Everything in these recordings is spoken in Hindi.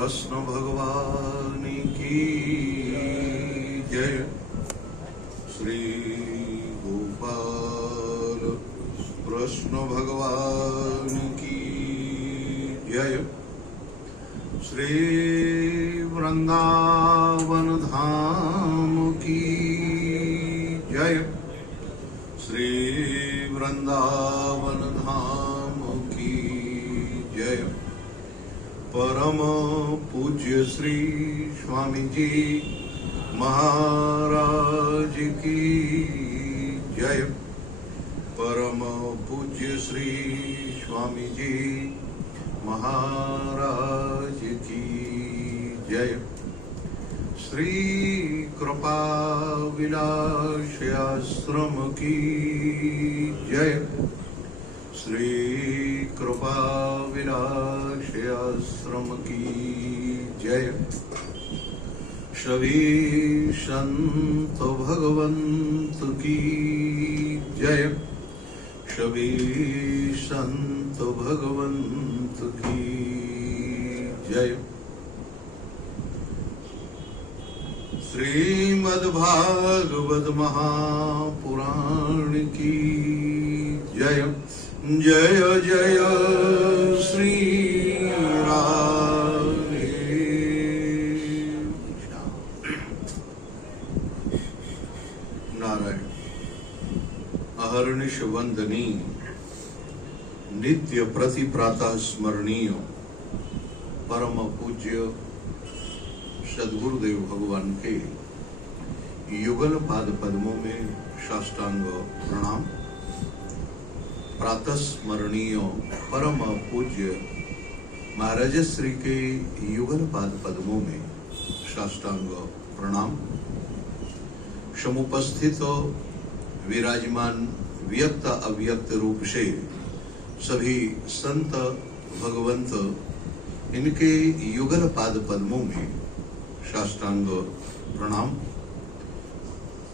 कृष्ण भगवान की जय। श्री गोपाल कृष्ण भगवान की जय। श्री वृंदावन धाम की जय। श्री वृंदावन धाम की जय। परम पूज्य श्री स्वामी जी महाराज की जय। परम पूज्य श्री स्वामी जी महाराज की जय। श्री कृपा विलास आश्रम की जय। श्री कृपा विलास आश्रम की जय। सभी संत भगवंत की जय। सभी संत भगवंत की जय। श्रीमद्भागवत महापुराण की जय। जय जय श्री राधे नारायण। अहर्निश वंदनी नित्य प्रति प्रातः स्मरणीय परम पूज्य सद्गुरुदेव भगवान के युगल पाद पद्मों में साष्टांग प्रणाम। प्रातः स्मरणीय परम पूज्य महाराज श्री के युगल पाद पद्मों में साष्टांग प्रणाम। समुपस्थित विराजमान व्यक्त अव्यक्त रूप से सभी संत भगवंत इनके युगल पाद पद्मों में साष्टांग प्रणाम।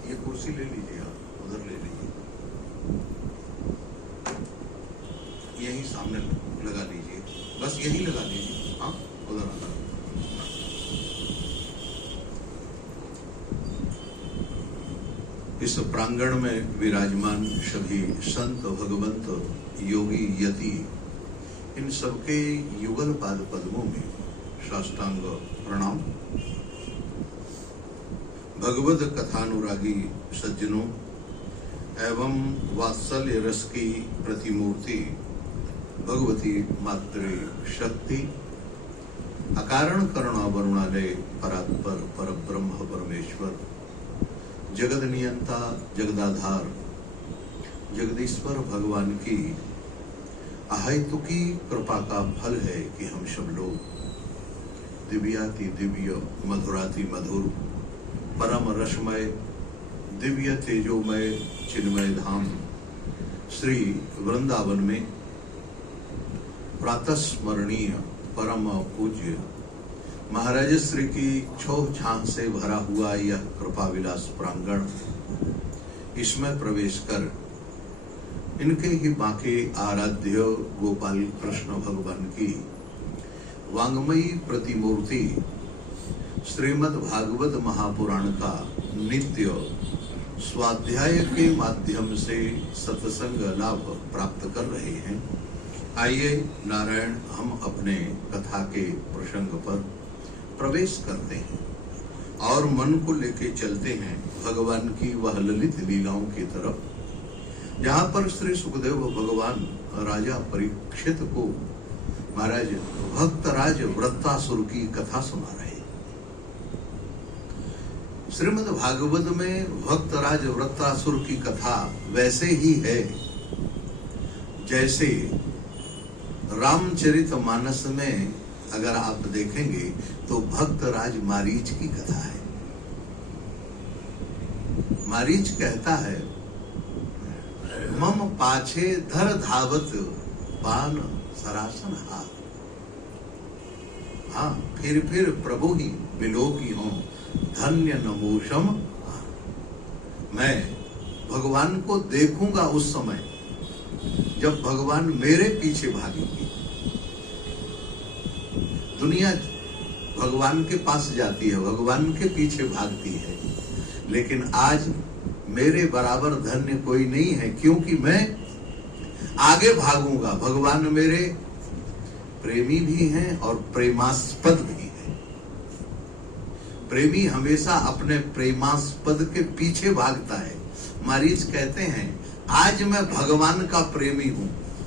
ये कुर्सी ले लीजिए, आप उधर ले लीजिए, यही सामने लगा लीजिए, बस यही लगा लीजिए। हाँ, उधर आना। इस प्रांगण में विराजमान सभी संत भगवंत योगी यति इन सबके युगल पाद पद्मों में साष्टांग प्रणाम। भगवद कथानुरागी सज्जनों एवं वात्सल्य रस की प्रतिमूर्ति भगवती मातृ शक्ति अकारण करुणा वरुणालय परात्पर परब्रह्म परमेश्वर जगद नियंता जगदाधार जगदीश्वर भगवान की अहेतुकी कृपा का फल है कि हम सब लोग दिव्याति दिव्य मधुराति मधुर परम रसमय दिव्य तेजोमय चिन्मय धाम श्री वृंदावन में प्रातः स्मरणीय परम पूज्य महाराज श्री की छोह छाह से भरा हुआ यह कृपा विलास प्रांगण, इसमें प्रवेश कर इनके ही बाके आराध्य गोपाल कृष्ण भगवान की वांग्मयी प्रतिमूर्ति श्रीमद् भागवत महापुराण का नित्य स्वाध्याय के माध्यम से सत्संग लाभ प्राप्त कर रहे हैं। आइए नारायण, हम अपने कथा के प्रसंग पर प्रवेश करते हैं और मन को लेके चलते हैं भगवान की वह ललित लीलाओं की तरफ, जहाँ पर श्री सुखदेव भगवान राजा परीक्षित को महाराज भक्तराज वृत्तासुर की कथा सुना रहे। श्रीमद् भागवत में भक्तराज वृत्तासुर की कथा वैसे ही है जैसे रामचरित मानस में अगर आप देखेंगे तो भक्तराज मारीच की कथा है। मारीच कहता है, मम पाछे धर धावत बान सरासन हाथ। हाँ, फिर प्रभु ही बिलो की हो धन्य नमोषम। मैं भगवान को देखूंगा उस समय जब भगवान मेरे पीछे भागेंगे। दुनिया भगवान के पास जाती है, भगवान के पीछे भागती है। लेकिन आज मेरे बराबर धन्य कोई नहीं है, क्योंकि मैं आगे भागूंगा। भगवान मेरे प्रेमी भी हैं और प्रेमास्पद भी हैं। प्रेमी हमेशा अपने प्रेमास्पद के पीछे भागता है। मरीज कहते हैं आज मैं भगवान का प्रेमी हूं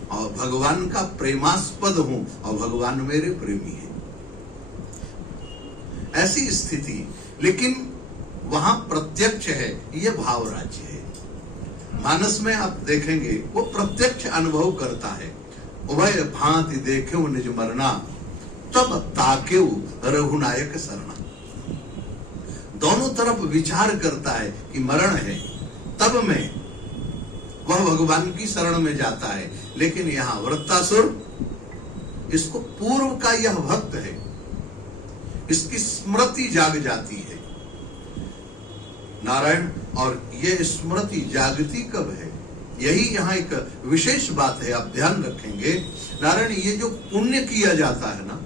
और भगवान का प्रेमास्पद हूं और भगवान मेरे प्रेमी हैं। ऐसी स्थिति, लेकिन वहां प्रत्यक्ष है, यह भाव राज्य है। मानस में आप देखेंगे वो प्रत्यक्ष अनुभव करता है। उभय भांति देखे निज मरना, तब ताके रघुनायक शरणा। दोनों तरफ विचार करता है कि मरण है, तब में वह भगवान की शरण में जाता है। लेकिन यहां वृत्तासुर, इसको पूर्व का यह भक्त है, इसकी स्मृति जाग जाती है नारायण। और ये स्मृति जागती कब है, यही यहाँ एक विशेष बात है, आप ध्यान रखेंगे नारायण। ये जो पुण्य किया जाता है ना,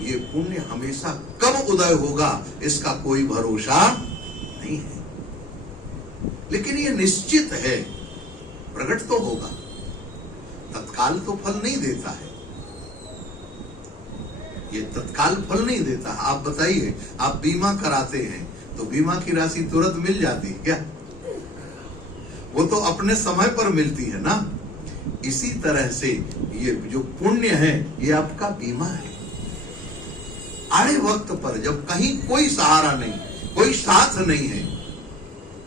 ये पुण्य हमेशा कब उदय होगा इसका कोई भरोसा नहीं है, लेकिन ये निश्चित है, प्रकट तो होगा। तत्काल तो फल नहीं देता है, ये तत्काल फल नहीं देता। आप बताइए, आप बीमा कराते हैं तो बीमा की राशि तुरंत मिल जाती है क्या? वो तो अपने समय पर मिलती है ना। इसी तरह से ये जो पुण्य है, ये आपका बीमा है। आड़े वक्त पर जब कहीं कोई सहारा नहीं, कोई साथ नहीं है,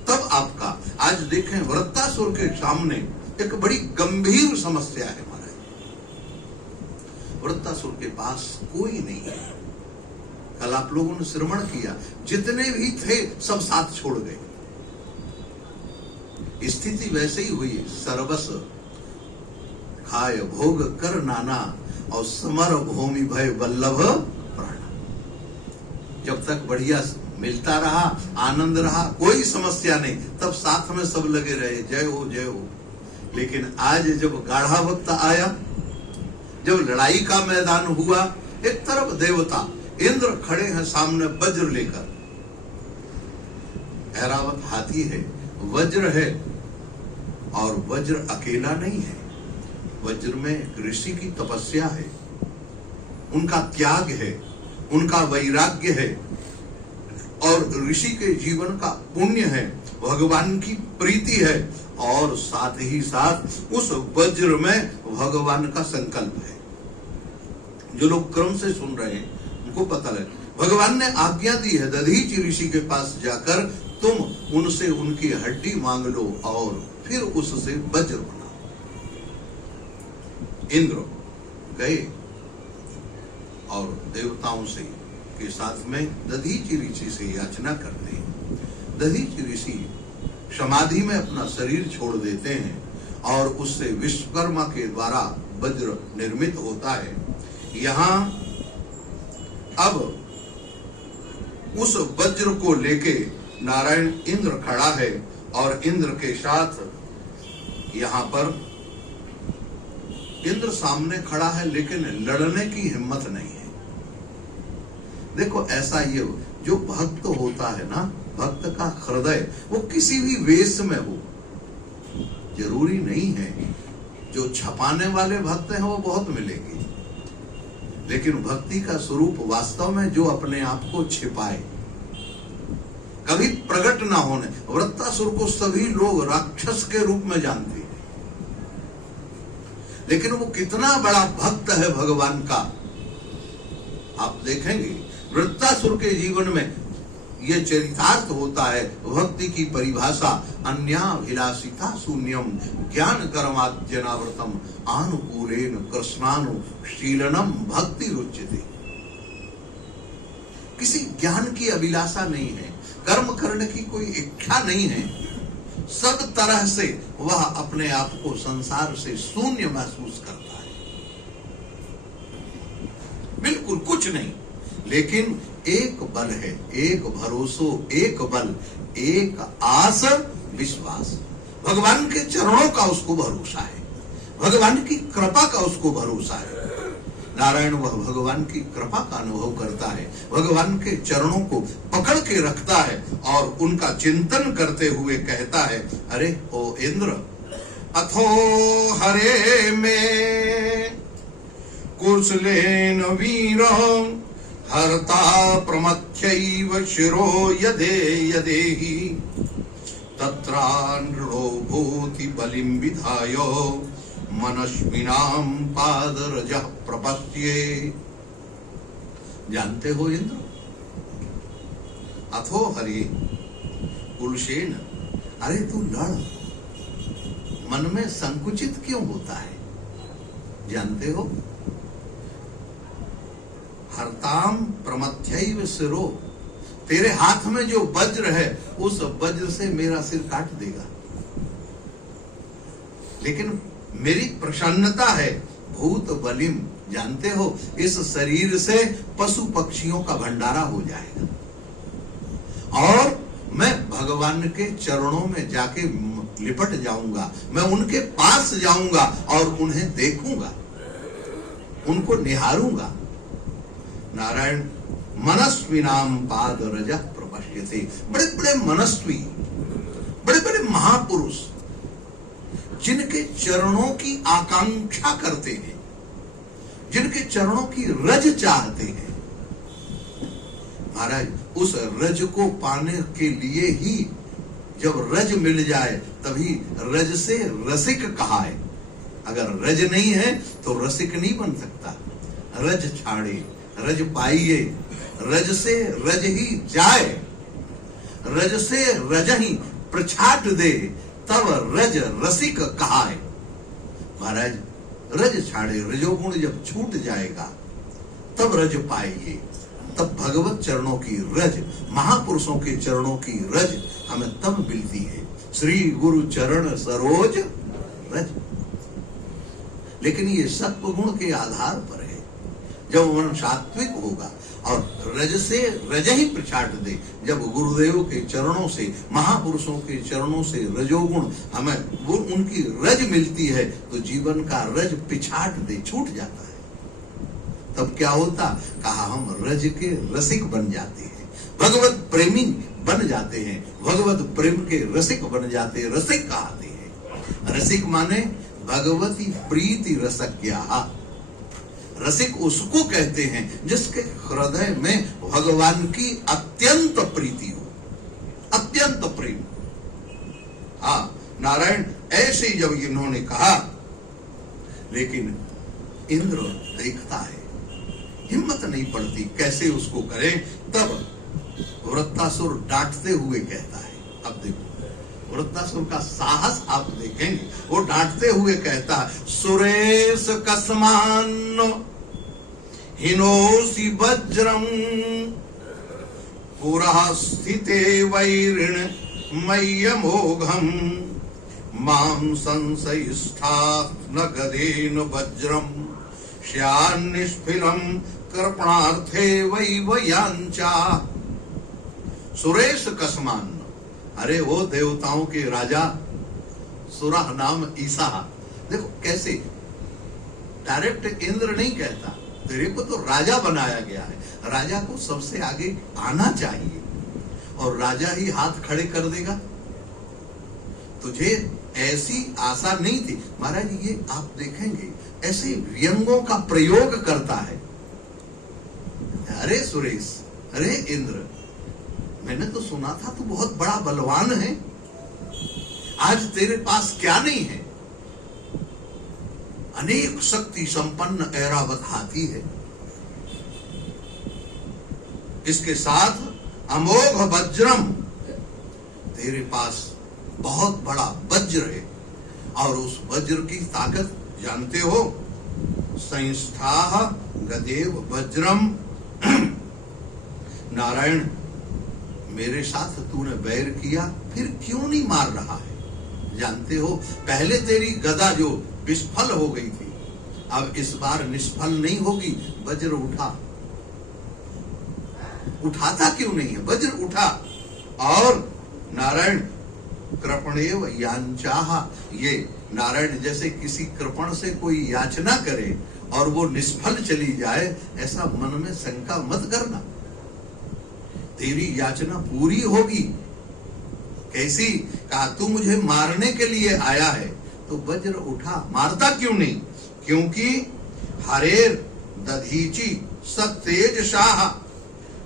तब आपका, आज देखें वृत्तासुर के सामने एक बड़ी गंभीर समस्या है महाराज। वृत्तासुर के पास कोई नहीं है। कल आप लोगों ने श्रवण किया, जितने भी थे सब साथ छोड़ गए। स्थिति वैसे ही हुई, सर्वस खाय भोग कर नाना और समर भूमि भय वल्लभ प्राण। जब तक बढ़िया मिलता रहा, आनंद रहा, कोई समस्या नहीं, तब साथ में सब लगे रहे, जय हो जय हो। लेकिन आज जब गाढ़ा वक्त आया, जब लड़ाई का मैदान हुआ, एक तरफ देवता इंद्र खड़े हैं सामने वज्र लेकर, ऐरावत हाथी है, वज्र है, और वज्र अकेला नहीं है, वज्र में ऋषि की तपस्या है, उनका त्याग है, उनका वैराग्य है, और ऋषि के जीवन का पुण्य है, भगवान की प्रीति है, और साथ ही साथ उस वज्र में भगवान का संकल्प है। जो लोग क्रम से सुन रहे हैं उनको पता लगे, भगवान ने आज्ञा दी है दधीचि ऋषि के पास जाकर तुम उनसे उनकी हड्डी मांग लो और फिर उससे वज्र बनाओ। इंद्र गए और देवताओं से के साथ में दधीचि ऋषि से याचना करते हैं। दधीचि ऋषि समाधि में अपना शरीर छोड़ देते हैं और उससे विश्वकर्मा के द्वारा वज्र निर्मित होता है। यहाँ अब उस वज्र को लेके नारायण इंद्र खड़ा है और इंद्र के साथ यहाँ पर इंद्र सामने खड़ा है, लेकिन लड़ने की हिम्मत नहीं है। देखो ऐसा ये जो भक्त होता है ना, भक्त का हृदय वो किसी भी वेश में हो, जरूरी नहीं है। जो छपाने वाले भक्त हैं वो बहुत मिलेंगे, लेकिन भक्ति का स्वरूप वास्तव में जो अपने आप को छिपाए, कभी प्रकट ना होने। वृत्तासुर को सभी लोग राक्षस के रूप में जानते हैं, लेकिन वो कितना बड़ा भक्त है भगवान का। आप देखेंगे वृत्तासुर के जीवन में ये चरितार्थ होता है। भक्ति की परिभाषा अन्याभिलाषिता शून्यम ज्ञान कर्माद्यनावृतम आनुकूलेन कृष्णानु शीलनम भक्ति रुच्यते। किसी ज्ञान की अभिलाषा नहीं है, कर्म करने की कोई इच्छा नहीं है, सब तरह से वह अपने आप को संसार से शून्य महसूस करता है, बिल्कुल कुछ नहीं। लेकिन एक बल है, एक भरोसो, एक बल, एक आस, विश्वास। भगवान के चरणों का उसको भरोसा है, भगवान की कृपा का उसको भरोसा है। नारायण वह भगवान की कृपा का अनुभव करता है, भगवान के चरणों को पकड़ के रखता है और उनका चिंतन करते हुए कहता है, अरे ओ इंद्र, अथो हरे में कुशलेन वीरो हरता प्रमथ्यैव शिरो यदे यदेहि तत्रानृणो भूति बलिं विधाय मनस्विनाम पादरजः प्रपद्ये। जानते हो इंद्र, अथो हरे कुलसेन, अरे तू लड़, मन में संकुचित क्यों होता है? जानते हो, हरताम प्रमथ्यैव शिरो, तेरे हाथ में जो वज्र है उस वज्र से मेरा सिर काट देगा, लेकिन मेरी प्रसन्नता है भूत बलिम, जानते हो इस शरीर से पशु पक्षियों का भंडारा हो जाएगा और मैं भगवान के चरणों में जाके लिपट जाऊंगा, मैं उनके पास जाऊंगा और उन्हें देखूंगा, उनको निहारूंगा। नारायण मनस्वी नाम पाद रजः प्रपश्यते, बड़े बड़े मनस्वी, बड़े बड़े महापुरुष जिनके चरणों की आकांक्षा करते हैं, जिनके चरणों की रज चाहते हैं, महाराज उस रज को पाने के लिए ही, जब रज मिल जाए तभी रज से रसिक कहा है। अगर रज नहीं है तो रसिक नहीं बन सकता। रज छाड़े रज पाइए, रज से रज ही जाए, रज से रज ही प्रछाट दे, तब रज रसिक कहा है। महाराज रज छाड़े, रजोगुण जब छूट जाएगा तब रज पाएंगे, तब भगवत चरणों की रज, महापुरुषों के चरणों की रज हमें तब मिलती है। श्री गुरु चरण सरोज रज। लेकिन ये सत्व गुण के आधार पर है। जब मन सात्विक होगा और रज से रज ही प्रचाट दे, जब गुरुदेव के चरणों से, महापुरुषों के चरणों से रजोगुण हमें वो उनकी रज मिलती है तो जीवन का रज पिछाट दे, छूट जाता है। तब क्या होता? कहा हम रज के रसिक बन जाते हैं, भगवत प्रेमी बन जाते हैं, भगवत प्रेम के रसिक बन जाते हैं। रसिक कहते हैं, रसिक माने भगवती प्रीति रसज्ञा। रसिक उसको कहते हैं जिसके हृदय में भगवान की अत्यंत प्रीति हो, अत्यंत प्रेम। हाँ, नारायण ऐसे जब इन्होंने कहा, लेकिन इंद्र देखता है, हिम्मत नहीं पड़ती कैसे उसको करें। तब वृत्तासुर डांटते हुए कहता है, अब देखो वृत्तासुर का साहस आप देखेंगे, वो डांटते हुए कहता है, सुरेश कस्मान हिनोसी वज्रम पुरः स्थिते वैरिण मय्यमोघम मां संशयिष्ठा न गदेन वज्रम श्यान्निष्फिलं कृपणार्थे वै वयांचा। सुरेश कस्मान, अरे वो देवताओं के राजा, सुरह नाम ईसा। देखो कैसे डायरेक्ट इंद्र नहीं कहता, तेरे को तो राजा बनाया गया है, राजा को सबसे आगे आना चाहिए और राजा ही हाथ खड़े कर देगा। तुझे ऐसी आशा नहीं थी। महाराज ये आप देखेंगे ऐसे व्यंगों का प्रयोग करता है। अरे सुरेश, अरे इंद्र, मैंने तो सुना था तू बहुत बड़ा बलवान है, आज तेरे पास क्या नहीं है? अनेक शक्ति संपन्न ऐरावत हाथी है, इसके साथ अमोघ वज्रम, तेरे पास बहुत बड़ा वज्र है और उस वज्र की ताकत जानते हो? संस्था गदेव वज्रम। नारायण मेरे साथ तूने वैर किया, फिर क्यों नहीं मार रहा है? जानते हो पहले तेरी गदा जो विस्फल हो गई थी, अब इस बार निष्फल नहीं होगी। वज्र उठा, उठाता क्यों नहीं है? वज्र उठा और नारायण कृपणेव यांचाह, ये नारायण जैसे किसी कृपण से कोई याचना करे और वो निष्फल चली जाए, ऐसा मन में शंका मत करना। तेरी याचना पूरी होगी। कैसी? कहा तू मुझे मारने के लिए आया है तो वज्र उठा, मारता क्यों नहीं? क्योंकि हरेर दधीची सतेज शाह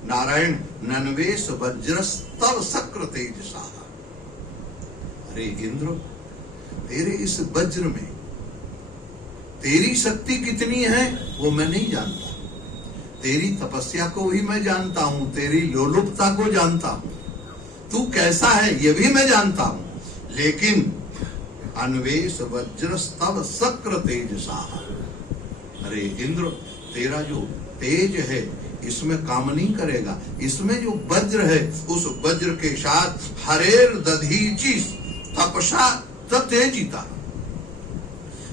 नारायण नन्वेश वज्रस्तव सक्र तेज शाह। अरे इंद्र, तेरे इस वज्र में तेरी शक्ति कितनी है वो मैं नहीं जानता। तेरी तपस्या को भी मैं जानता हूं, तेरी लोलुपता को जानता हूं, तू कैसा है ये भी मैं जानता हूं। लेकिन अन्वेष वज्रस्तव सक्र तेज साहा। अरे इंद्र, तेरा जो तेज है इसमें काम नहीं करेगा। इसमें जो वज्र है उस वज्र के साथ हरेर दधीची तपसा तेजिता,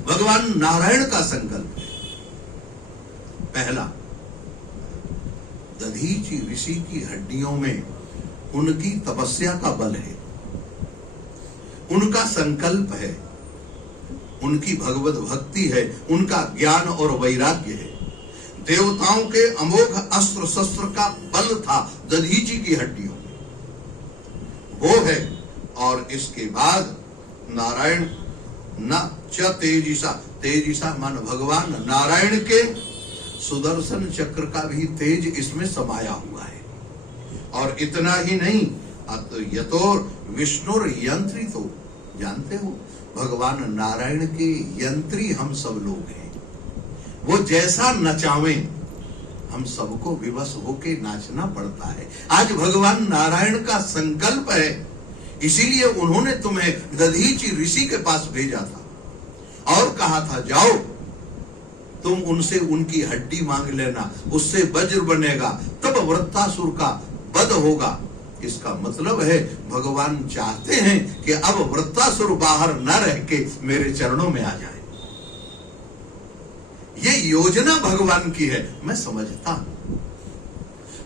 भगवान नारायण का संकल्प है। पहला, दधीची ऋषि की हड्डियों में उनकी तपस्या का बल है, उनका संकल्प है, उनकी भगवत भक्ति है, उनका ज्ञान और वैराग्य है। देवताओं के अमोघ अस्त्र शस्त्र का बल था दधीची की हड्डियों में, वो है। और इसके बाद नारायण न च तेजिसा, तेजिसा मान भगवान नारायण के सुदर्शन चक्र का भी तेज इसमें समाया हुआ है। और इतना ही नहीं, यतोर विष्णुर यंत्रितो, जानते हो भगवान नारायण के यंत्री हम सब लोग हैं। वो जैसा नचावे हम सबको विवश होके नाचना पड़ता है। आज भगवान नारायण का संकल्प है, इसीलिए उन्होंने तुम्हें दधीची ऋषि के पास भेजा था और कहा था जाओ तुम उनसे उनकी हड्डी मांग लेना, उससे वज्र बनेगा, तब वृत्तासुर का वध होगा। इसका मतलब है भगवान चाहते हैं कि अब वृत्तासुर बाहर न रह के मेरे चरणों में आ जाए। ये योजना भगवान की है, मैं समझता हूं।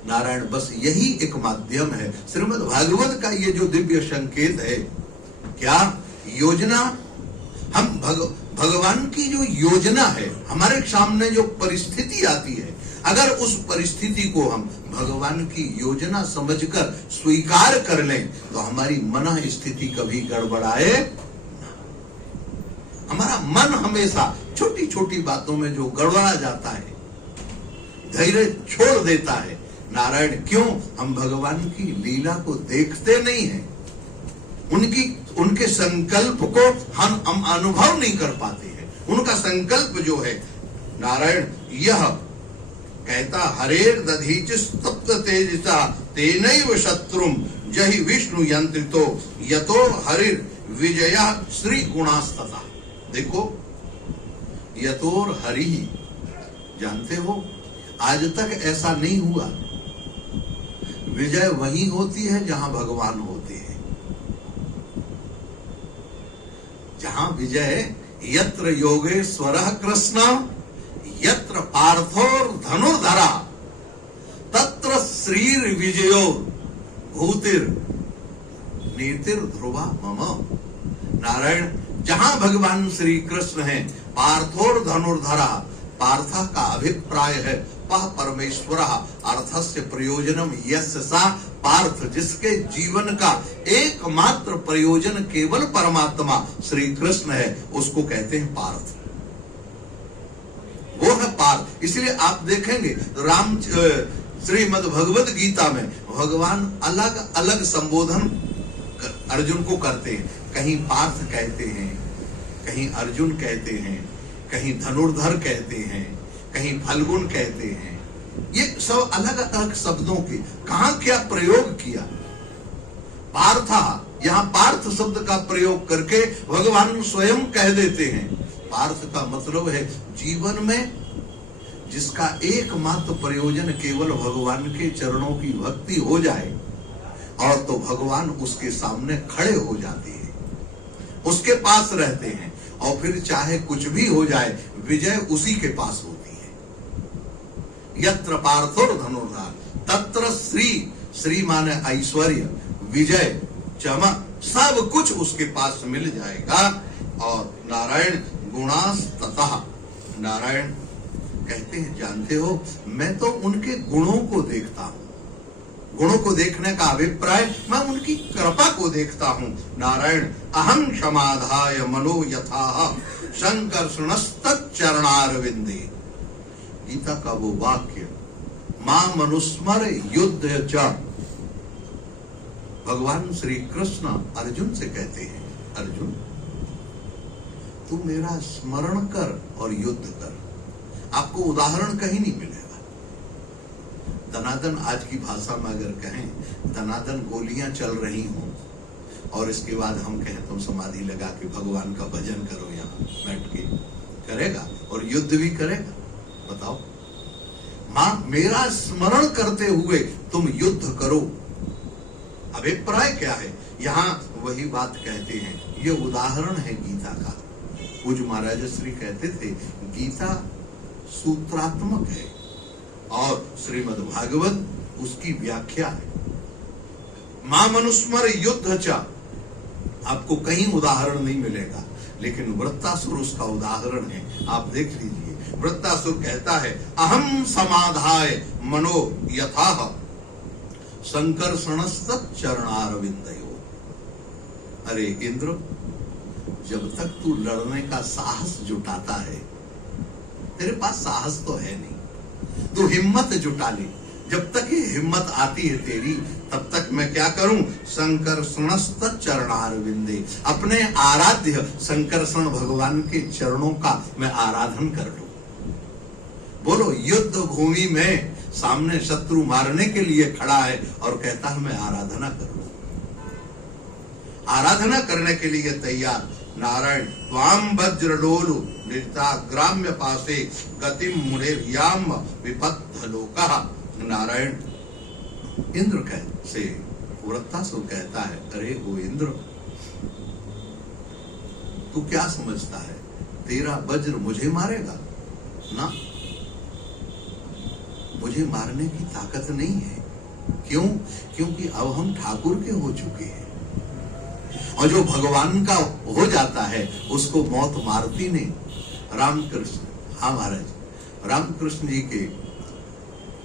नारायण बस यही एक माध्यम है। श्रीमद् भागवत का ये जो दिव्य संकेत है, क्या योजना, हम भगवान की जो योजना है, हमारे सामने जो परिस्थिति आती है, अगर उस परिस्थिति को हम भगवान की योजना समझकर स्वीकार कर लें तो हमारी मन स्थिति कभी गड़बड़ाए। हमारा मन हमेशा छोटी छोटी बातों में जो गड़बड़ा जाता है, धैर्य छोड़ देता है। नारायण क्यों? हम भगवान की लीला को देखते नहीं हैं, उनके संकल्प को हम अनुभव नहीं कर पाते हैं। उनका संकल्प जो है, नारायण यह कहता हरेर दधीचिस तप्त तेजसा तेनैव शत्रुम जहि विष्णु यंत्रितो यतो हरिर विजया श्री गुणास्तता। देखो, यतोर हरि, जानते हो आज तक ऐसा नहीं हुआ। विजय वहीं होती है जहां भगवान होते हैं। जहां विजय, यत्र योगेश्वरः कृष्ण यत्र पार्थोर धनुर्धरा तत्र श्रीर विजयो भूतिर नीतिर ध्रुवा मम। नारायण, जहां भगवान श्री कृष्ण है, पार्थोर धनुर्धरा, पार्थ का अभिप्राय है पह परमेश्वर अर्थस्य प्रयोजनम यस्य सा पार्थ, जिसके जीवन का एकमात्र प्रयोजन केवल परमात्मा श्री कृष्ण है, उसको कहते हैं पार्थ। वो है पार्थ। इसलिए आप देखेंगे राम श्रीमद् भगवत गीता में भगवान अलग अलग संबोधन अर्जुन को करते हैं। कहीं पार्थ कहते हैं, कहीं अर्जुन कहते हैं, कहीं धनुर्धर कहते हैं, कहीं फल्गुन कहते हैं। ये सब अलग अलग शब्दों के कहां क्या प्रयोग किया। पार्था, यहां पार्थ शब्द का प्रयोग करके भगवान स्वयं कह देते हैं। पार्थ का मतलब है जीवन में जिसका एकमात्र प्रयोजन केवल भगवान के चरणों की भक्ति हो जाए, और तो भगवान उसके सामने खड़े हो जाते हैं, उसके पास रहते हैं, और फिर चाहे कुछ भी हो जाए विजय उसी के पास होती है। यत्र पार्थोर धनुर्धर तत्र श्री, श्री माने ऐश्वर्य, विजय, चमक, सब कुछ उसके पास मिल जाएगा। और नारायण गुणास ततः, नारायण कहते हैं जानते हो, मैं तो उनके गुणों को देखता हूं। गुणों को देखने का अभिप्राय मैं उनकी कृपा को देखता हूं। नारायण अहं क्षमाधाय मनो यथा संकर्षणस्तत् चरणारविंदे। गीता का वो वाक्य, मां मनुस्मर युद्ध च। भगवान श्री कृष्ण अर्जुन से कहते हैं, अर्जुन तू मेरा स्मरण कर और युद्ध कर। आपको उदाहरण कहीं नहीं मिलेगा। दनादन, आज की भाषा में अगर कहें, दनादन गोलियां चल रही हों और इसके बाद हम कहें तुम समाधि लगा के भगवान का भजन करो, यहां बैठ के करेगा और युद्ध भी करेगा? बताओ। मां मेरा स्मरण करते हुए तुम युद्ध करो। अभिप्राय क्या है? यहां वही बात कहते हैं, ये उदाहरण है गीता का। पूज्य महाराज श्री कहते थे गीता सूत्रात्मक है और श्रीमद् भागवत उसकी व्याख्या है। मां मनुस्मर युद्ध च, आपको कहीं उदाहरण नहीं मिलेगा, लेकिन वृत्तासुर उसका उदाहरण है। आप देख लीजिए, वृत्तासुर कहता है अहम समाधाय मनो यथाह संकर्षणस्तत् चरणारविंदयो। अरे इंद्र, जब तक तू लड़ने का साहस जुटाता है, तेरे पास साहस तो है नहीं, तू हिम्मत जुटा ले। जब तक ये हिम्मत आती है तेरी, तब तक मैं क्या करूं? संकर्षणस्तत् चरणारविंदे, अपने आराध्य संकर्षण भगवान के चरणों का मैं आराधन कर लूं। बोलो, युद्ध भूमि में सामने शत्रु मारने के लिए खड़ा है और कहता है मैं आराधना करूं। आराधना करने के लिए तैयार। नारायण त्वाम वज्रलोलु निर्ता ग्राम्य पासे गतिम मुनेर्याम विपद्ध लोकः। नारायण इंद्र कह से वृत्तासुर कहता है, अरे वो इंद्र, तू क्या समझता है तेरा वज्र मुझे मारेगा? ना, मुझे मारने की ताकत नहीं है। क्यों? क्योंकि अब हम ठाकुर के हो चुके हैं और जो भगवान का हो जाता है उसको मौत मारती नहीं। रामकृष्ण, हाँ महाराज, रामकृष्ण जी के,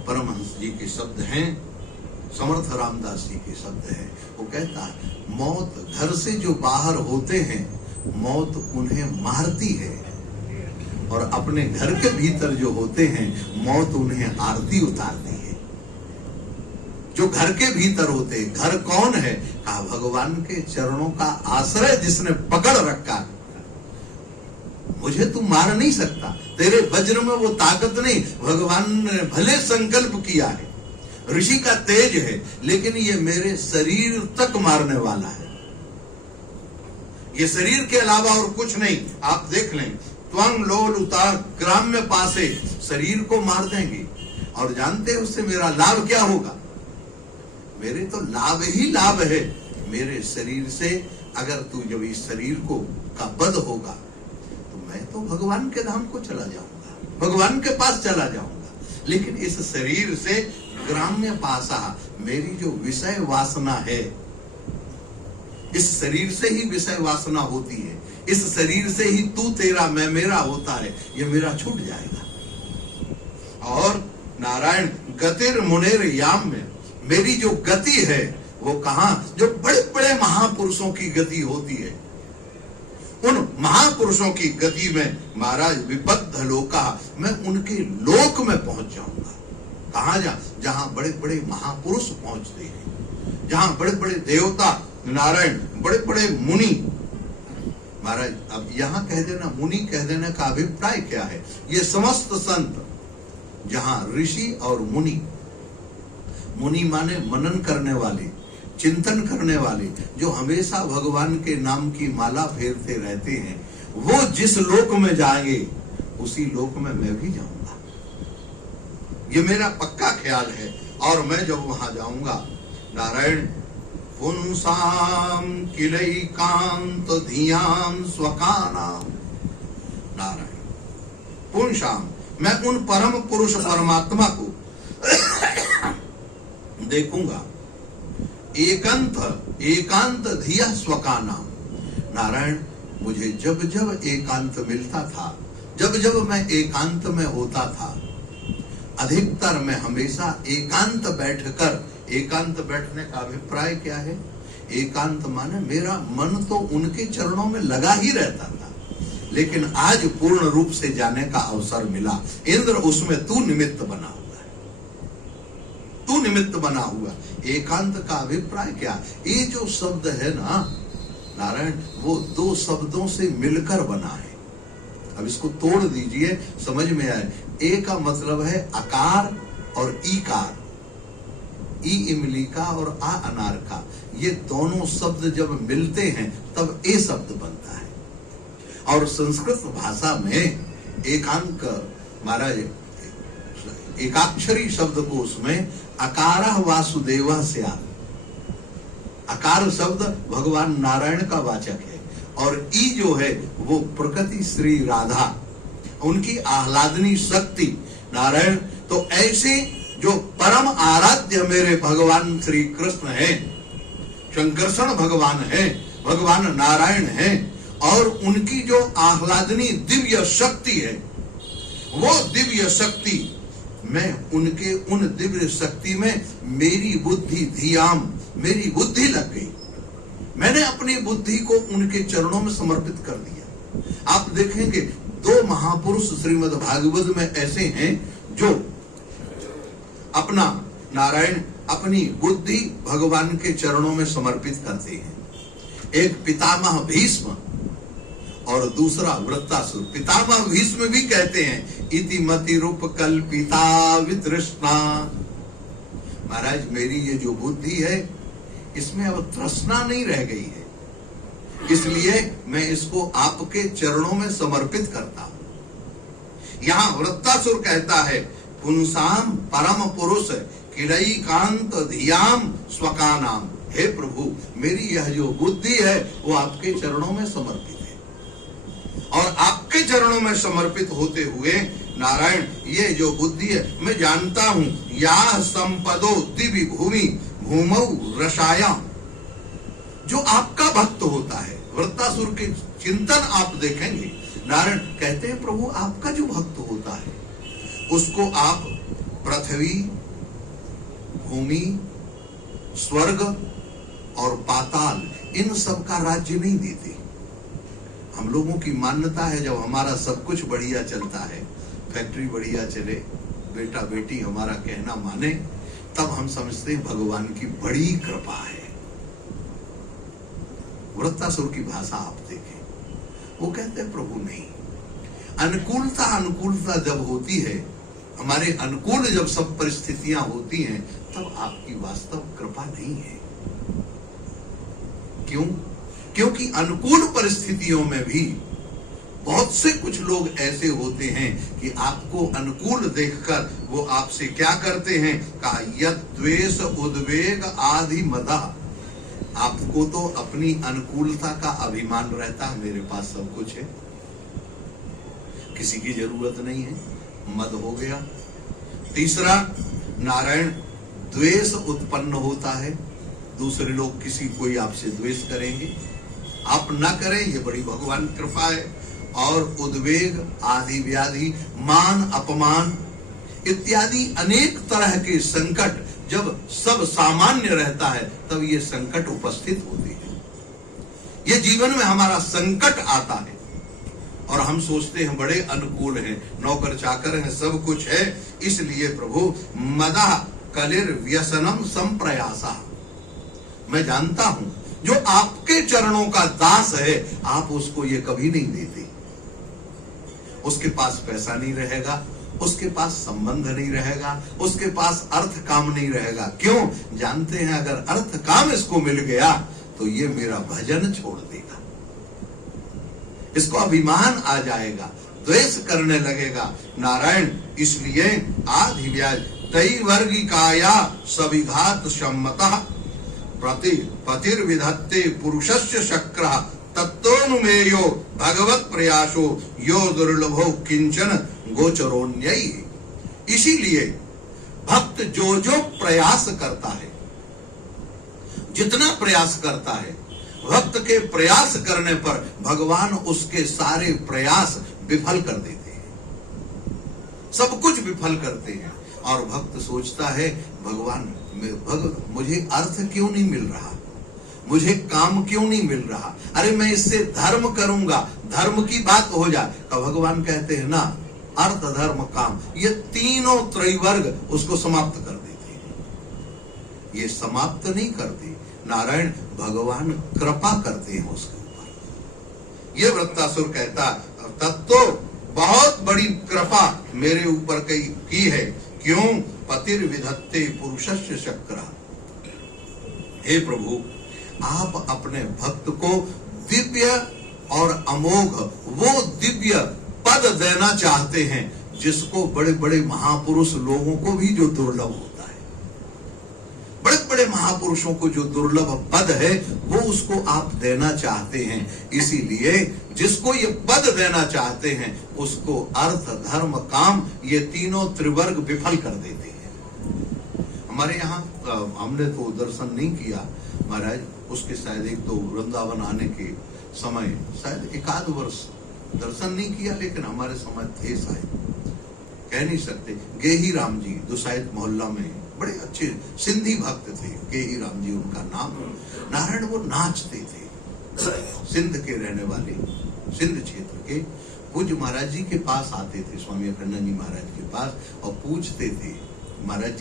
परमहंस जी के शब्द हैं, समर्थ रामदास जी के शब्द हैं। वो कहता है मौत घर से जो बाहर होते हैं, मौत उन्हें मारती है, और अपने घर के भीतर जो होते हैं, मौत उन्हें आरती उतारती है। जो घर के भीतर होते, घर कौन है? कहा भगवान के चरणों का आश्रय जिसने पकड़ रखा। मुझे तू मार नहीं सकता, तेरे वज्र में वो ताकत नहीं। भगवान ने भले संकल्प किया है, ऋषि का तेज है, लेकिन ये मेरे शरीर तक मारने वाला है। ये शरीर के अलावा और कुछ नहीं। आप देख लें, त्वं लोल उतार ग्राम्य पासे, शरीर को मार देंगे। और जानते हैं उससे मेरा लाभ क्या होगा? मेरे तो लाभ ही लाभ है। मेरे शरीर से अगर तू जब इस शरीर को का वध होगा, तो मैं तो भगवान के धाम को चला जाऊंगा, भगवान के पास चला जाऊंगा। लेकिन इस शरीर से ग्राम्य पासा, मेरी जो विषय वासना है, इस शरीर से ही विषय वासना होती है, इस शरीर से ही तू तेरा मैं मेरा होता है, ये मेरा छूट जाएगा। और नारायण गतिर मुनेर याम में, मेरी जो गति है वो कहां? जो बड़े बड़े महापुरुषों की गति होती है, उन महापुरुषों की गति में महाराज विपद्ध लोका, मैं उनके लोक में पहुंच जाऊंगा। कहां? जहां बड़े बड़े महापुरुष पहुंचते हैं, जहां बड़े बड़े देवता, नारायण, बड़े बड़े मुनि। महाराज अब यहां कह देना मुनि, कह देने का अभिप्राय क्या है? ये समस्त संत, जहां ऋषि और मुनि, मुनि माने मनन करने वाले, चिंतन करने वाले, जो हमेशा भगवान के नाम की माला फेरते रहते हैं, वो जिस लोक में जाएंगे उसी लोक में मैं भी जाऊंगा। ये मेरा पक्का ख्याल है। और मैं जब वहां जाऊंगा, नारायण पुंसाम किलैकांत धियाम स्वकानाम, नारायण पुंसाम, मैं उन परम पुरुष परमात्मा को देखूंगा। एकांत धिया स्वकानाम, नारायण मुझे जब जब एकांत मिलता था, जब जब मैं एकांत में होता था, अधिकतर मैं हमेशा एकांत बैठकर, एकांत बैठने का अभिप्राय क्या है? एकांत माने मेरा मन तो उनके चरणों में लगा ही रहता था, लेकिन आज पूर्ण रूप से जाने का अवसर मिला। इंद्र, उसमें तू निमित्त बना हुआ है, तू निमित्त बना हुआ। एकांत का अभिप्राय क्या? ये जो शब्द है ना नारायण, वो दो शब्दों से मिलकर बना है। अब इसको तोड़ दीजिए, समझ में आए। ए का मतलब है आकार और ईकार, ई इमली का और आ अनार का, ये दोनों शब्द जब मिलते हैं तब ए शब्द बनता है। और संस्कृत भाषा में एकांक महाराज, एकाक्षरी शब्द को उसमें अकारः वासुदेवः स्यात्। अकार शब्द भगवान नारायण का वाचक है, और ई जो है वो प्रकृति श्री राधा, उनकी आह्लादनी शक्ति नारायण। तो ऐसे जो परम आराध्य मेरे भगवान श्री कृष्ण हैं, शंकरषण भगवान हैं, भगवान नारायण हैं, और उनकी जो आह्लादनी दिव्य शक्ति है, वो दिव्य शक्ति मैं उनके उन दिव्य शक्ति में मेरी बुद्धि धियाम, मेरी बुद्धि लग गई। मैंने अपनी बुद्धि को उनके चरणों में समर्पित कर दिया। आप देखेंगे दो महापुरुष श्रीमद् भागवत में ऐसे हैं जो अपना नारायण अपनी बुद्धि भगवान के चरणों में समर्पित करते हैं। एक पितामह भीष्म और दूसरा वृत्तासुर। पितामह भीष्म भी कहते हैं इति मति रूप कल्पिता वितृष्णा। महाराज, मेरी ये जो बुद्धि है इसमें अब तृष्णा नहीं रह गई है, इसलिए मैं इसको आपके चरणों में समर्पित करता हूं। यहां वृत्तासुर कहता है पुंसाम परम पुरुष किलई कांत धियाम स्वकानाम। हे प्रभु, मेरी यह जो बुद्धि है वो आपके चरणों में समर्पित है, और आपके चरणों में समर्पित होते हुए नारायण ये जो बुद्धि है मैं जानता हूं या संपदो दिव्य भूमि भूमौ रसाया। जो आपका भक्त होता है, वृत्तासुर के चिंतन आप देखेंगे, नारायण कहते हैं प्रभु आपका जो भक्त होता है उसको आप पृथ्वी, भूमि, स्वर्ग और पाताल, इन सब का राज्य नहीं देते। हम लोगों की मान्यता है जब हमारा सब कुछ बढ़िया चलता है, फैक्ट्री बढ़िया चले, बेटा बेटी हमारा कहना माने, तब हम समझते हैं भगवान की बड़ी कृपा है। वृत्तासुर की भाषा आप देखें, वो कहते हैं प्रभु नहीं, अनुकूलता अनुकूलता जब होती है, हमारे अनुकूल जब सब परिस्थितियां होती हैं, तब आपकी वास्तव कृपा नहीं है। क्यों? क्योंकि अनुकूल परिस्थितियों में भी बहुत से कुछ लोग ऐसे होते हैं कि आपको अनुकूल देखकर वो आपसे क्या करते हैं, कहा यत् द्वेष उद्वेग आदि मदः। आपको तो अपनी अनुकूलता का अभिमान रहता है, मेरे पास सब कुछ है, किसी की जरूरत नहीं है, मद हो गया। तीसरा, नारायण द्वेष उत्पन्न होता है, दूसरे लोग किसी कोई आपसे द्वेष करेंगे, आप ना करें, ये बड़ी भगवान कृपा है। और उद्वेग आदि व्याधि, मान अपमान इत्यादि अनेक तरह के संकट जब सब सामान्य रहता है तब ये संकट उपस्थित होते हैं। ये जीवन में हमारा संकट आता है और हम सोचते हैं बड़े अनुकूल हैं, नौकर चाकर हैं, सब कुछ है, इसलिए प्रभु मदः कलिर व्यसनम संप्रयासा। मैं जानता हूं जो आपके चरणों का दास है आप उसको ये कभी नहीं देते। उसके पास पैसा नहीं रहेगा, उसके पास संबंध नहीं रहेगा, उसके पास अर्थ काम नहीं रहेगा। क्यों? जानते हैं अगर अर्थ काम इसको मिल गया तो ये मेरा भजन छोड़ देगा, इसको अभिमान आ जाएगा, द्वेष करने लगेगा। नारायण इसलिए आधि व्याज तई वर्गिकाया सविघात सम्मतः पतिर्विधत्ते पुरुषस्य शक्रः तत्तोनुमेयो भगवत प्रयासो यो दुर्लभो किंचन गोचरोन्ययी। इसीलिए भक्त जो जो प्रयास करता है, जितना प्रयास करता है, भक्त के प्रयास करने पर भगवान उसके सारे प्रयास विफल कर देते हैं। सब कुछ विफल करते हैं। और भक्त सोचता है भगवान मुझे अर्थ क्यों नहीं मिल रहा, मुझे काम क्यों नहीं मिल रहा, अरे मैं इससे धर्म करूंगा, धर्म की बात हो जाए। तो भगवान कहते हैं ना, अर्थ धर्म काम ये तीनों त्रैवर्ग उसको समाप्त कर देते हैं। ये समाप्त नहीं करते, नारायण भगवान कृपा करते हैं उसके ऊपर। ये वृत्तासुर कहता तब तो बहुत बड़ी कृपा मेरे ऊपर की है, क्यों पतिर विधत्ते पुरुषस्य चक्र। हे प्रभु, आप अपने भक्त को दिव्य और अमोघ वो दिव्य पद देना चाहते हैं जिसको बड़े बड़े महापुरुष लोगों को भी जो दुर्लभ होता है, बड़े बड़े महापुरुषों को जो दुर्लभ पद है वो उसको आप देना चाहते हैं। इसीलिए जिसको ये पद देना चाहते हैं उसको अर्थ धर्म काम ये तीनों त्रिवर्ग विफल कर देते हैं। हमारे यहाँ हमने तो दर्शन नहीं किया महाराज, उसके शायद एक दो वृंदावन आने के समय शायद एकाध वर्ष दर्शन नहीं किया, लेकिन हमारे समय थे शायद, कह नहीं सकते। गेही राम जी दुसाइत मोहल्ला में बड़े अच्छे सिंधी भक्त थे, गेही राम जी उनका नाम। नारायण वो नाचते थे, सिंध के रहने वाले, सिंध क्षेत्र के। पूज्य महाराज जी के पास आते थे, स्वामी अखंडानंद जी महाराज के पास, और पूछते थे महाराज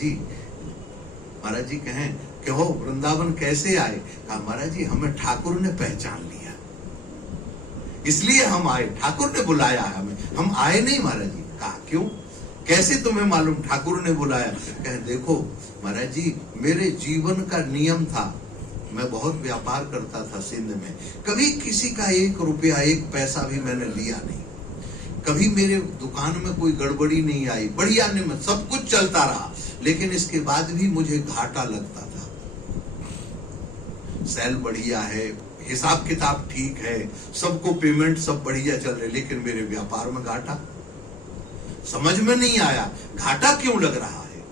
जी कहें कि हो वृंदावन कैसे आए? कहा महाराज जी हमें ठाकुर ने पहचान लिया, इसलिए हम आए, ठाकुर ने बुलाया हमें, हम आए नहीं महाराज जी। कहा क्यों, कैसे तुम्हें मालूम ठाकुर ने बुलाया? कहे देखो महाराज जी मेरे जीवन का नियम था, मैं बहुत व्यापार करता था सिंध में, कभी किसी का 1 रुपया 1 पैसा भी मैंने लिया नहीं, कभी मेरे दुकान में कोई गड़बड़ी नहीं आई, बढ़िया नहीं, सब कुछ चलता रहा, लेकिन इसके बाद भी मुझे घाटा लगता था। सेल बढ़िया है, हिसाब किताब ठीक है, सबको पेमेंट सब बढ़िया चल रहे, लेकिन मेरे व्यापार में घाटा। समझ में नहीं आया घाटा क्यों लग रहा है,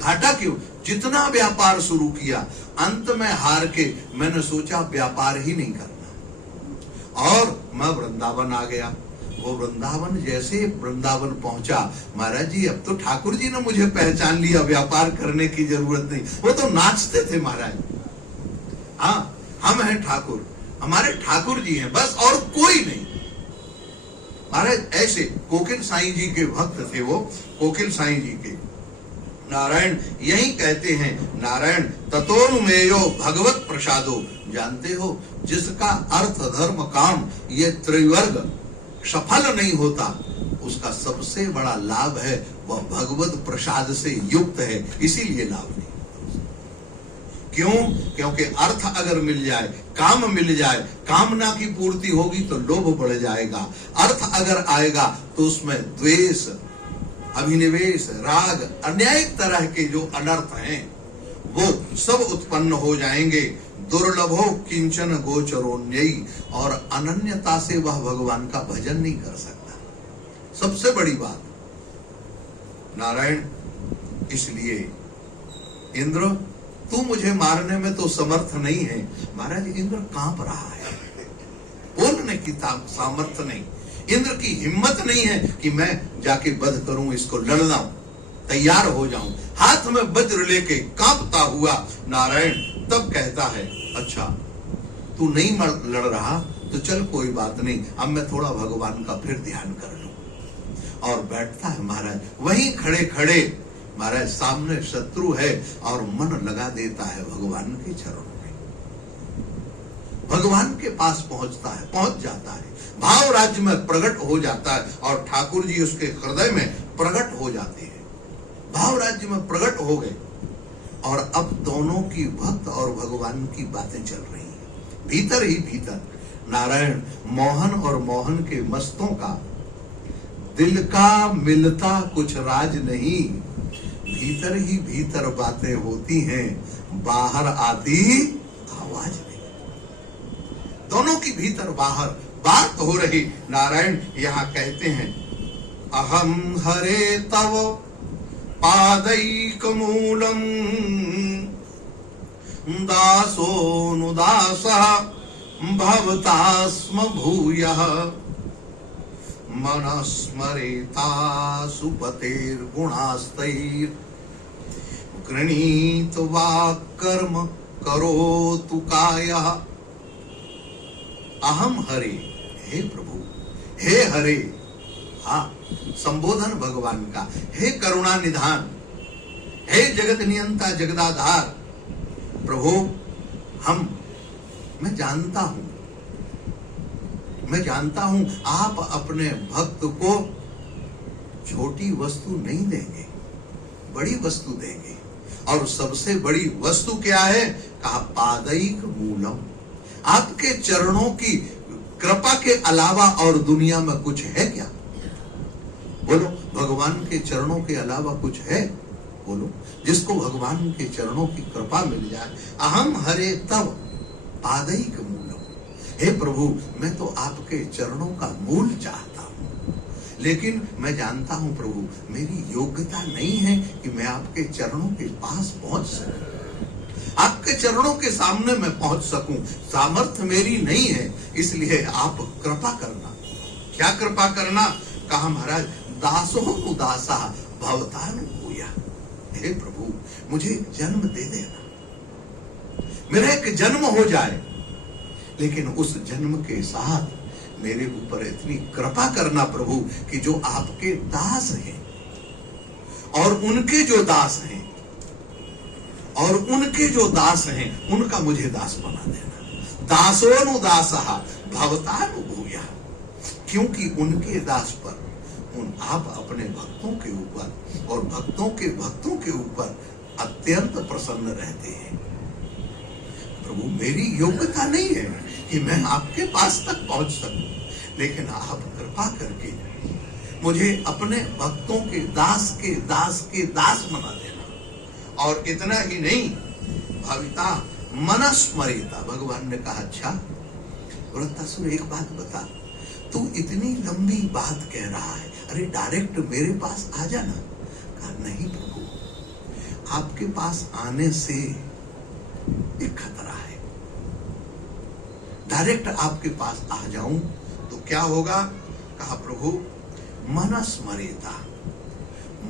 घाटा क्यों। जितना व्यापार शुरू किया अंत में हार के मैंने सोचा व्यापार ही नहीं करना, और मैं वृंदावन आ गया। वो वृंदावन जैसे वृंदावन पहुंचा, महाराज जी अब तो ठाकुर जी ने मुझे पहचान लिया, व्यापार करने की जरूरत नहीं। वो तो नाचते थे महाराज, हाँ हम हैं ठाकुर, हमारे ठाकुर जी हैं बस, और कोई नहीं। महाराज ऐसे कोकिल साईं जी के भक्त थे वो, कोकिल साईं जी के। नारायण यही कहते हैं, नारायण ततोनुमेयो भगवत प्रसादो, जानते हो जिसका अर्थ धर्म काम ये त्रिवर्ग सफल नहीं होता, उसका सबसे बड़ा लाभ है वह भगवत प्रसाद से युक्त है, इसीलिए लाभ नहीं। क्यों? क्योंकि अर्थ अगर मिल जाए, काम मिल जाए, कामना की पूर्ति होगी तो लोभ बढ़ जाएगा। अर्थ अगर आएगा तो उसमें द्वेष, अभिनिवेश, राग, अनेक तरह के जो अनर्थ हैं वो सब उत्पन्न हो जाएंगे। दुर्लभो किंचन गोचरोन्ययी, और अनन्यता से वह भगवान का भजन नहीं कर सकता, सबसे बड़ी बात। नारायण इसलिए इंद्र तू मुझे मारने में तो समर्थ नहीं है। महाराज इंद्र कांप रहा है, बोलने की सामर्थ्य नहीं, इंद्र की हिम्मत नहीं है कि मैं जाके वध करूं, इसको लड़ना तैयार हो जाऊं, हाथ में वज्र लेके कांपता हुआ नारायण तब कहता है अच्छा तू नहीं लड़ रहा तो चल कोई बात नहीं, अब मैं थोड़ा भगवान का फिर ध्यान कर लूं। और बैठता है महाराज, वहीं खड़े खड़े महाराज सामने शत्रु है और मन लगा देता है भगवान के चरणों में, भगवान के पास पहुंच जाता है, भाव राज्य में प्रकट हो जाता है, और ठाकुर जी उसके हृदय में प्रकट हो जाते हैं, भाव राज्य में प्रकट हो गए। और अब दोनों की भक्त और भगवान की बातें चल रही हैं, भीतर ही भीतर। नारायण मोहन और मोहन के मस्तों का दिल का मिलता कुछ राज नहीं, भीतर ही भीतर बातें होती हैं, बाहर आती आवाज नहीं। दोनों की भीतर बाहर बात हो रही। नारायण यहाँ कहते हैं अहम हरे तव पादैकमूलम दासोनुदासः भवतास्म भूयः मनस्मरेता सुपतेर्गुणास्तैर् गृणीत वाक् कर्म करोतु कायः। अहम हरे, हे प्रभु, हे हरे, हाँ संबोधन भगवान का, हे करुणा निधान, हे जगत नियंता जगदाधार। प्रभु मैं जानता हूं आप अपने भक्त को छोटी वस्तु नहीं देंगे, बड़ी वस्तु देंगे। और सबसे बड़ी वस्तु क्या है? कहा पादैक मूलम। आपके चरणों की कृपा के अलावा और दुनिया में कुछ है क्या? बोलो, भगवान के चरणों के अलावा कुछ है? बोलो, जिसको भगवान के चरणों की कृपा मिल जाए। अहम हरे तव पादैक मूलम। हे प्रभु, मैं तो आपके चरणों का मूल चाहता हूं, लेकिन मैं जानता हूं प्रभु मेरी योग्यता नहीं है कि मैं आपके चरणों के पास पहुंच सकूं, आपके चरणों के सामने मैं पहुंच सकूं। सामर्थ्य मेरी नहीं है, इसलिए आप कृपा करना। क्या कृपा करना? कहा महाराज दासों उदासा भवतानुभूया। हे प्रभु, मुझे एक जन्म दे देना, मेरा एक जन्म हो जाए, लेकिन उस जन्म के साथ मेरे ऊपर इतनी कृपा करना प्रभु कि जो आपके दास हैं और उनके जो दास हैं उनका मुझे दास बना देना। दासोनुदासः भवतानुभूया। क्योंकि उनके दास पर आप अपने भक्तों के ऊपर और भक्तों के ऊपर अत्यंत प्रसन्न रहते हैं। प्रभु, मेरी योग्यता नहीं है कि मैं आपके पास तक पहुंच सकूं, लेकिन आप कृपा करके मुझे अपने भक्तों के दास बना देना। और इतना ही नहीं, भविता मनस्मरेता। भगवान ने कहा, अच्छा वृत्तासुर, एक बात बता, तू इतनी लंबी बात कह रहा है, अरे डायरेक्ट मेरे पास आ जाना। कहा, नहीं प्रभु, आपके पास आने से एक खतरा है। डायरेक्ट आपके पास आ जाऊं तो क्या होगा? कहा, प्रभु मनस्मरेता,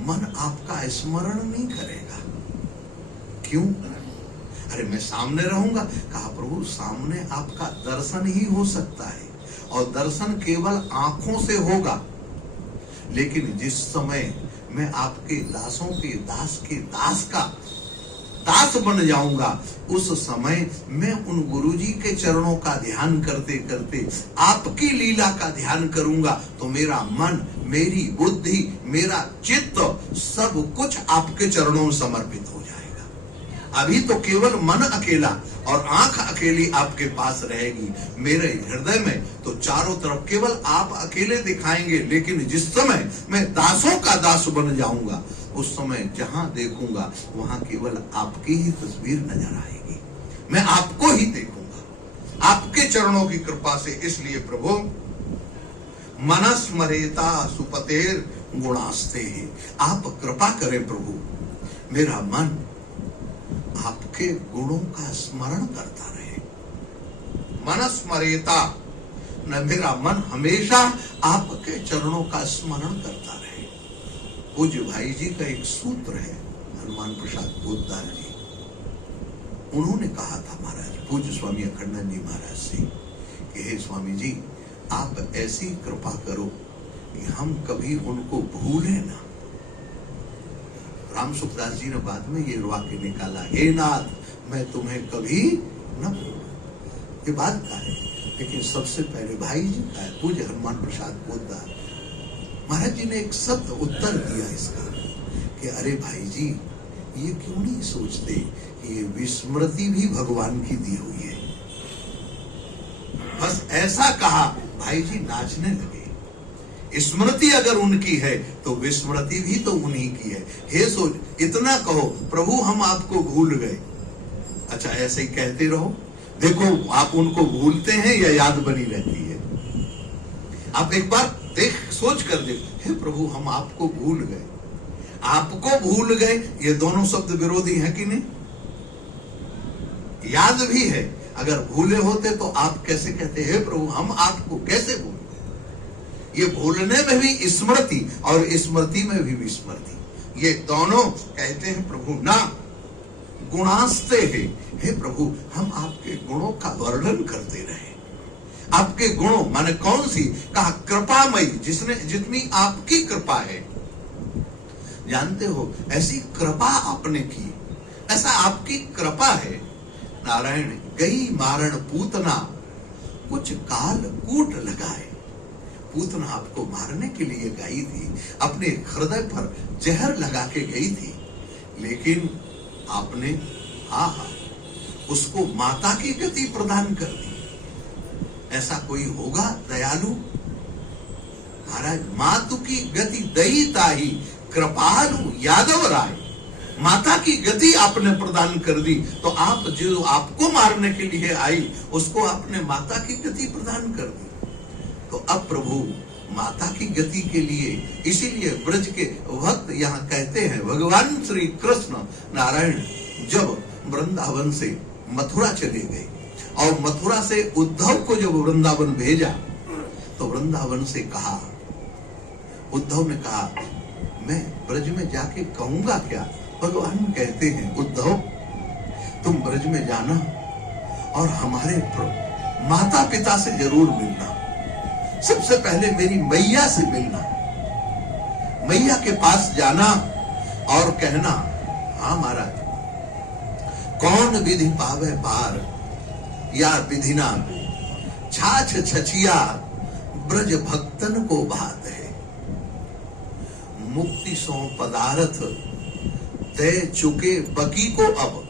मन आपका स्मरण नहीं करेगा। क्यों? अरे मैं सामने रहूंगा। कहा, प्रभु सामने आपका दर्शन ही हो सकता है, और दर्शन केवल आंखों से होगा, लेकिन जिस समय मैं आपके दासों के दास का दास बन जाऊंगा, उस समय मैं उन गुरुजी के चरणों का ध्यान करते करते आपकी लीला का ध्यान करूंगा, तो मेरा मन, मेरी बुद्धि, मेरा चित्त सब कुछ आपके चरणों में समर्पित हो जाएगा। अभी तो केवल मन अकेला और आंख अकेली आपके पास रहेगी। मेरे हृदय में तो चारों तरफ केवल आप अकेले दिखाएंगे, लेकिन जिस समय मैं दासों का दास बन जाऊंगा, उस समय जहां देखूंगा वहां केवल आपकी ही तस्वीर नजर आएगी, मैं आपको ही देखूंगा, आपके चरणों की कृपा से। इसलिए प्रभु मनस्मरेता सुपतेर गुणास्ते है, आप कृपा करें प्रभु, मेरा मन आपके गुणों का स्मरण करता रहे। मनस्मरेता, न मेरा मन हमेशा आपके चरणों का स्मरण करता रहे। पूज्य भाई जी का एक सूत्र है, हनुमान प्रसाद पोद्दार जी, उन्होंने कहा था महाराज पूज्य स्वामी अखंडानंद जी महाराज से कि हे स्वामी जी, आप ऐसी कृपा करो कि हम कभी उनको भूले ना। राम सुखदास जी ने बाद में ये वाक्य निकाला, हे नाथ मैं तुम्हें कभी न भूलूं। ये बात का है, लेकिन सबसे पहले भाई जी का है, पूज्य हनुमान प्रसाद पोद्दार महाराज जी ने एक शब्द उत्तर दिया इसका कि अरे भाई जी, ये क्यों नहीं सोचते कि ये विस्मृति भी भगवान की दी हुई है। बस ऐसा कहा, भाई जी नाचने लगे। स्मृति अगर उनकी है तो विस्मृति भी तो उन्हीं की है। हे सोच, इतना कहो प्रभु हम आपको भूल गए। अच्छा ऐसे ही कहते रहो, देखो आप उनको भूलते हैं या याद बनी रहती है। आप एक बार सोच कर देखो, हे प्रभु हम आपको भूल गए, आपको भूल गए, ये दोनों शब्द विरोधी हैं कि नहीं? याद भी है, अगर भूले होते तो आप कैसे कहते, हे प्रभु हम आपको कैसे भूल गए? ये भूलने में भी स्मृति और स्मृति में भी विस्मृति, ये दोनों कहते हैं प्रभु ना गुणास्ते है। हे प्रभु, हम आपके गुणों का वर्णन करते रहे। आपके गुणों माने कौन सी? कहा कृपामयी, जिसने जितनी आपकी कृपा है। जानते हो ऐसी कृपा आपने की, ऐसा आपकी कृपा है। नारायण गई मारण पूतना, कुछ काल कूट लगाए। पूतना आपको मारने के लिए गई थी, अपने हृदय पर जहर लगा के गई थी, लेकिन आपने उसको माता की गति प्रदान कर दी। ऐसा कोई होगा दयालु? महाराज मातु की गति दई ताही, कृपालु यादव राय। माता की गति आपने प्रदान कर दी, तो आप जो आपको मारने के लिए आई उसको आपने माता की गति प्रदान कर दी। तो अब प्रभु माता की गति के लिए, इसीलिए ब्रज के भक्त यहाँ कहते हैं, भगवान श्री कृष्ण नारायण जब वृंदावन से मथुरा चले गए और मथुरा से उद्धव को जब वृंदावन भेजा, तो वृंदावन से कहा, उद्धव ने कहा मैं ब्रज में जाके कहूंगा क्या? भगवान कहते हैं उद्धव तुम ब्रज में जाना और हमारे माता पिता से जरूर मिलना। सबसे पहले मेरी मैया से मिलना, मैया के पास जाना और कहना, हाँ महाराज कौन विधि पावे पार या विधिना, छाछ छछिया ब्रज भक्तन को बात है। मुक्ति सो पदार्थ ते चुके बकी को, अब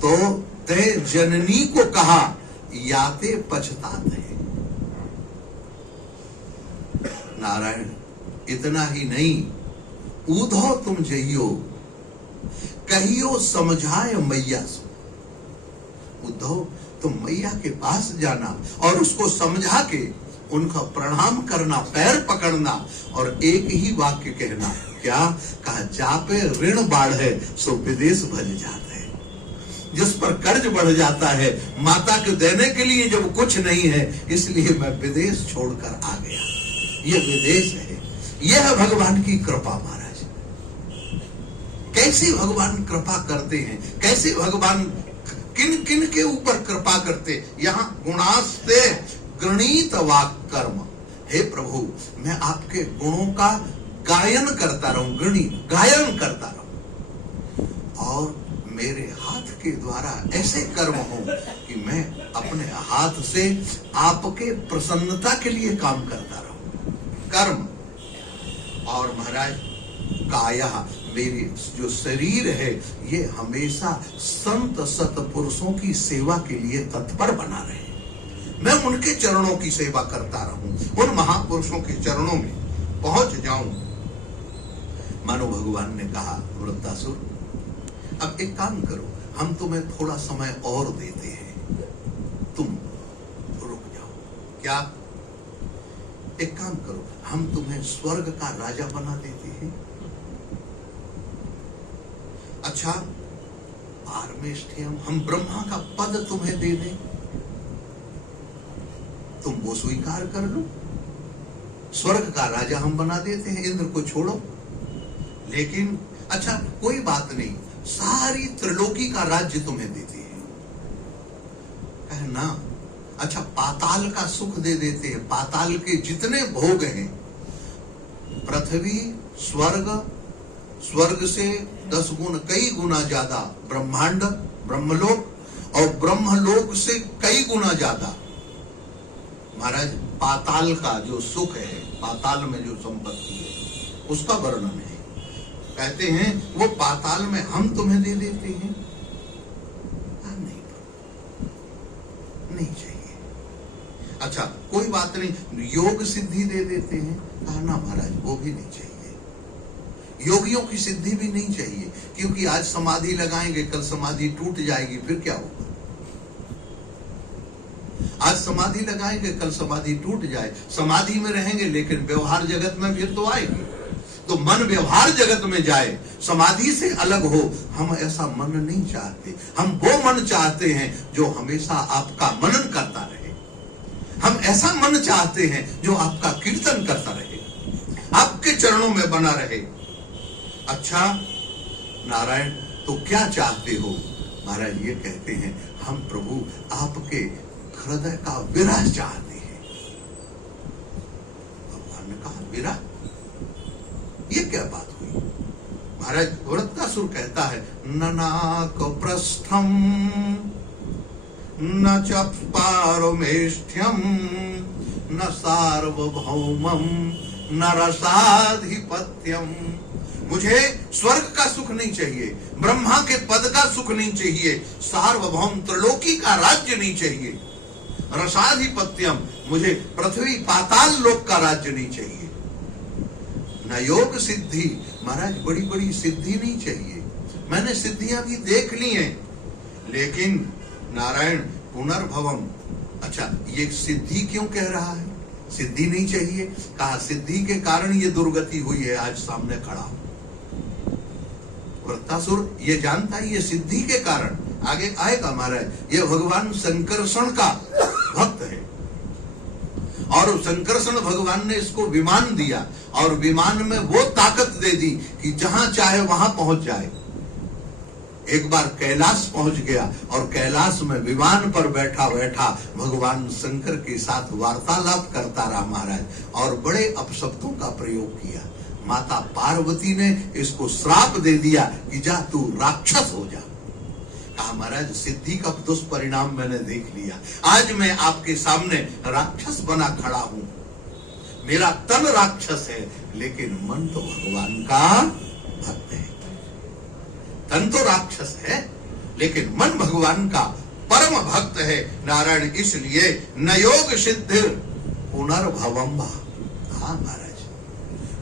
तो ते जननी को कहा याते पछताते। नारायण इतना ही नहीं, ऊधो तुम जइयो कहियो समझाए मैया सो। उद्धव तुम मैया के पास जाना और उसको समझा के उनका प्रणाम करना, पैर पकड़ना और एक ही वाक्य कहना, क्या? कहा जापे ऋण बाढ़े सो विदेश भज जाते हैं। जिस पर कर्ज बढ़ जाता है, माता को देने के लिए जब कुछ नहीं है, इसलिए मैं विदेश छोड़कर आ गया। ये विदेश है, यह है भगवान की कृपा। महाराज कैसे भगवान कृपा करते हैं, कैसे भगवान किन किन के ऊपर कृपा करते। यहाँ गुणास्ते गणित वाक कर्म। हे प्रभु मैं आपके गुणों का गायन करता रहूं, गणित गायन करता रहूं, और मेरे हाथ के द्वारा ऐसे कर्म हो कि मैं अपने हाथ से आपके प्रसन्नता के लिए काम करता रहूं। कर्म और महाराज काया, मेरी जो शरीर है ये हमेशा संत सतपुरुषों की सेवा के लिए तत्पर बना रहे। मैं उनके चरणों की सेवा करता रहूं, उन महापुरुषों के चरणों में पहुंच जाऊं। मानो भगवान ने कहा, वृत्तासुर अब एक काम करो, हम तुम्हें थोड़ा समय और देते हैं, तुम रुक जाओ। क्या? एक काम करो, हम तुम्हें स्वर्ग का राजा बना देते हैं। अच्छा पारमेष्ठियम, हम ब्रह्मा का पद तुम्हें दे दें, तुम वो स्वीकार कर लो। स्वर्ग का राजा हम बना देते हैं, इंद्र को छोड़ो। लेकिन अच्छा कोई बात नहीं, सारी त्रिलोकी का राज्य तुम्हें देते हैं। कहना अच्छा पाताल का सुख दे देते हैं, पाताल के जितने भोग हैं, पृथ्वी स्वर्ग, स्वर्ग से 10 गुण कई गुना ज्यादा ब्रह्मांड ब्रह्मलोक, और ब्रह्मलोक से कई गुना ज्यादा महाराज पाताल का जो सुख है, पाताल में जो संपत्ति है उसका वर्णन है। कहते हैं वो पाताल में हम तुम्हें दे देते हैं। नहीं, नहीं चाहिए। अच्छा कोई बात नहीं, योग सिद्धि दे देते हैं। कहा ना महाराज वो भी नहीं चाहिए, योगियों की सिद्धि भी नहीं चाहिए, क्योंकि आज समाधि लगाएंगे कल समाधि टूट जाएगी, फिर क्या होगा? आज समाधि लगाएंगे कल समाधि टूट जाए, समाधि में रहेंगे लेकिन व्यवहार जगत में फिर तो आएगी। तो मन व्यवहार जगत में जाए, समाधि से अलग हो, हम ऐसा मन नहीं चाहते। हम वो मन चाहते हैं जो हमेशा आपका मनन करता रहे, हम ऐसा मन चाहते हैं जो आपका कीर्तन करता रहे, आपके चरणों में बना रहे। अच्छा नारायण, तो क्या चाहते हो? महाराज ये कहते हैं, हम प्रभु आपके हृदय का विरह चाहते हैं। भगवान ने कहा विरह, ये क्या बात हुई? महाराज वृत्तासुर कहता है, ननाक प्रस्थम न च पारमेष्ठ्यम न सार्वभौमम न रसाधिपत्यम। मुझे स्वर्ग का सुख नहीं चाहिए, ब्रह्मा के पद का सुख नहीं चाहिए, सार्वभौम त्रिलोकी का राज्य नहीं चाहिए, रसाधिपत्यम मुझे पृथ्वी पाताल लोक का राज्य नहीं चाहिए, न योग सिद्धि। महाराज बड़ी बड़ी सिद्धि नहीं चाहिए, मैंने सिद्धियां भी देख ली हैं, लेकिन नारायण पुनर्भवम। अच्छा ये सिद्धि क्यों कह रहा है? सिद्धि नहीं चाहिए, कहा सिद्धि के कारण ये दुर्गति हुई है, आज सामने खड़ा। वृत्तासुर ये जानता है ये सिद्धि के कारण, आगे आएगा महाराज। ये भगवान संकर्षण का भक्त है और संकर्षण भगवान ने इसको विमान दिया और विमान में वो ताकत दे दी कि जहां चाहे वहां पहुंच जाए। एक बार कैलाश पहुंच गया और कैलाश में विमान पर बैठा बैठा भगवान शंकर के साथ वार्तालाप करता रहा महाराज, और बड़े अपशब्दों का प्रयोग किया। माता पार्वती ने इसको श्राप दे दिया कि जा तू राक्षस हो जा। कहा महाराज सिद्धि का दुष्परिणाम मैंने देख लिया, आज मैं आपके सामने राक्षस बना खड़ा हूं। मेरा तन राक्षस है लेकिन मन तो भगवान का भक्त है। तन तो राक्षस है लेकिन मन भगवान का परम भक्त है नारायण। इसलिए न योग सिद्धि पुनर्भवम। हाँ महाराज,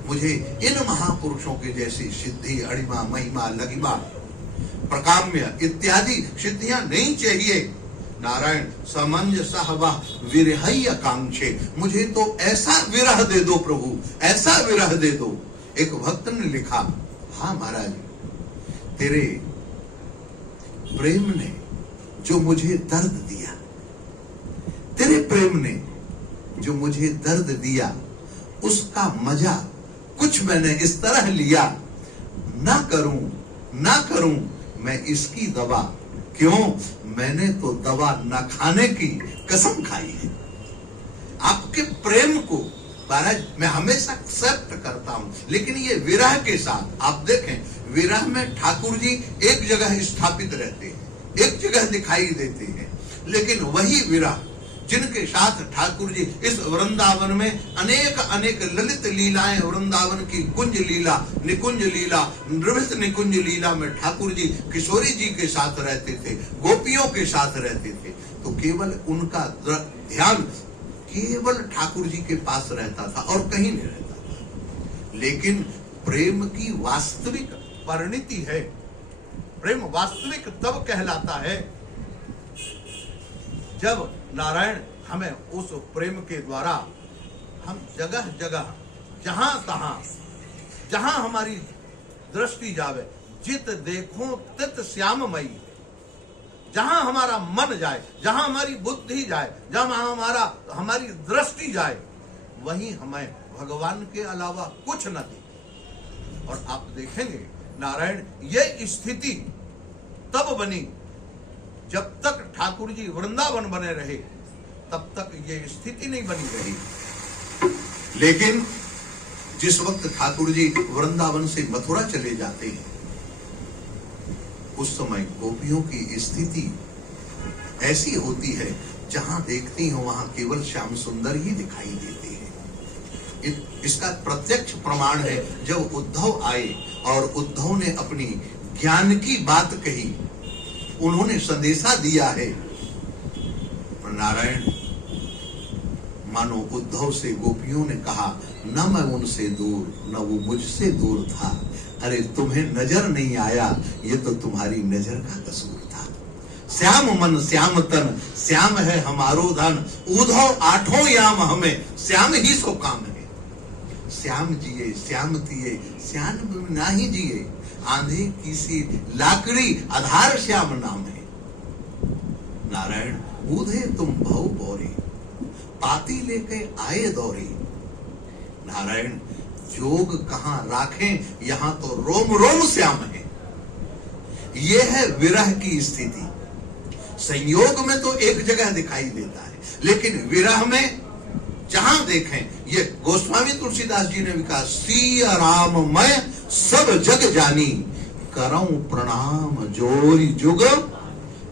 मुझे इन महापुरुषों के जैसी सिद्धि, अणिमा, महिमा, लगिमा, प्रकाम्य इत्यादि सिद्धियां नहीं चाहिए नारायण। समंजसः वः विरहय कांक्षे, मुझे तो ऐसा विरह दे दो प्रभु, ऐसा विरह दे दो। एक भक्त ने लिखा, हाँ महाराज तेरे प्रेम ने जो मुझे दर्द दिया, तेरे प्रेम ने जो मुझे दर्द दिया, उसका मजा कुछ मैंने इस तरह लिया, ना करूं मैं इसकी दवा। क्यों? मैंने तो दवा न खाने की कसम खाई है। आपके प्रेम को महाराज मैं हमेशा एक्सेप्ट करता हूं, लेकिन ये विरह के साथ आप देखें, विरह में ठाकुर जी एक जगह स्थापित रहते हैं, एक जगह दिखाई देते हैं, लेकिन वही विरह जिनके साथ ठाकुर जी इस वृंदावन में अनेक अनेक ललित लीलाएं, वृंदावन की कुंज लीला, निकुंज लीला, नृभित निकुंज लीला में ठाकुर जी किशोरी जी के साथ रहते थे, गोपियों के साथ रहते थे, तो केवल उनका ध्यान केवल ठाकुर जी के पास रहता था और कहीं नहीं रहता था। लेकिन प्रेम की वास्तविक परिणति है, प्रेम वास्तविक तब कहलाता है जब नारायण हमें उस प्रेम के द्वारा हम जगह जगह जहां तहां जहां हमारी दृष्टि जावे, जित देखो तित श्याममयी, जहां हमारा मन जाए, जहां हमारी बुद्धि जाए, जहां हमारी दृष्टि जाए, वहीं हमें भगवान के अलावा कुछ न दिखे। और आप देखेंगे नारायण ये स्थिति तब बनी जब तक ठाकुर जी वृंदावन बने रहे, तब तक ये स्थिति नहीं बनी रही। लेकिन जिस वक्त ठाकुर जी वृंदावन से मथुरा चले जाते हैं, उस समय गोपियों की स्थिति ऐसी होती है, जहां देखती हो वहां केवल श्याम सुंदर ही दिखाई देते हैं। इसका प्रत्यक्ष प्रमाण है जब उद्धव आए और उद्धव ने अपनी ज्ञान की बात कही, उन्होंने संदेशा दिया है। नारायण मानो उद्धव से गोपियों ने कहा, न मैं उनसे दूर न वो मुझसे दूर था, अरे तुम्हें नजर नहीं आया, ये तो तुम्हारी नजर का कसूर था। श्याम मन श्याम तन, श्याम है हमारो धन, उद्धव आठों याम हमें श्याम ही सो काम है। श्याम जिए श्याम तिए, श्याम ना ही जिए, आंधी किसी लाकड़ी आधार श्याम नाम है। नारायण ऊधे तुम भव बोरे, पाती लेके आए दौरी। नारायण जोग कहां राखें, यहां तो रोम रोम श्याम है। यह है विरह की स्थिति। संयोग में तो एक जगह दिखाई देता है, लेकिन विरह में जहां देखें, ये गोस्वामी तुलसीदास जी ने भी कहा, सिया राम मैं सब जग जानी, करऊं प्रणाम जोरी जुग।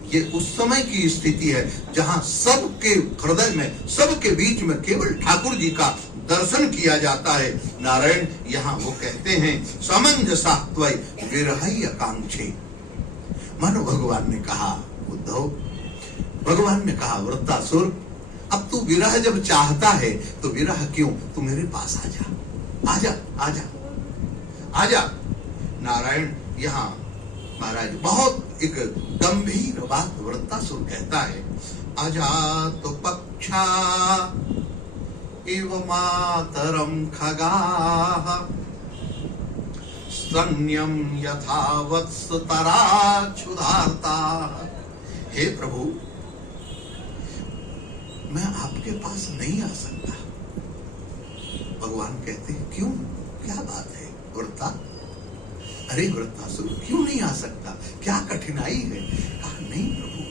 ये उस समय की स्थिति है जहां सबके हृदय में, सबके बीच में केवल ठाकुर जी का दर्शन किया जाता है। नारायण यहां वो कहते हैं, समंजसात्वय विरहय आकांक्षे। मानो भगवान ने कहा, उद्धव, भगवान ने कहा, वृत्तासुर, अब तू विरह जब चाहता है तो विरह क्यों, तू मेरे पास आजा, आजा, आजा, आजा। नारायण यहाँ महाराज बहुत एक गंभीर बात वृत्तासुर कहता है, अजात पक्षा इव मातरम खगाः स्तन्यम यथा वत्स तराक्षुधार्ता। हे प्रभु, मैं आपके पास नहीं आ सकता। भगवान कहते हैं, क्यों, क्या बात है वृत्ता? अरे वृत्तासुर, क्यों नहीं आ सकता, क्या कठिनाई है? कहा, नहीं प्रभु,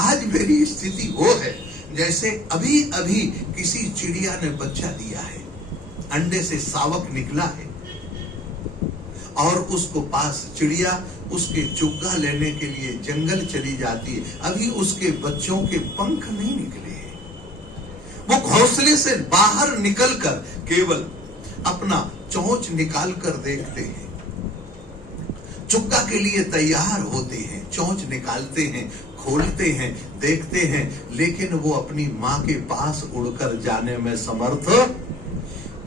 आज मेरी स्थिति वो है जैसे अभी अभी किसी चिड़िया ने बच्चा दिया है, अंडे से शावक निकला है और उसको पास चिड़िया उसके चुग्गा लेने के लिए जंगल चली जाती है। अभी उसके बच्चों के पंख नहीं निकले, वो घोंसले से बाहर निकलकर केवल अपना चोंच निकाल कर देखते हैं, चुग्गा के लिए तैयार होते हैं, चोंच निकालते हैं, खोलते हैं, देखते हैं, लेकिन वो अपनी मां के पास उड़कर जाने में समर्थ।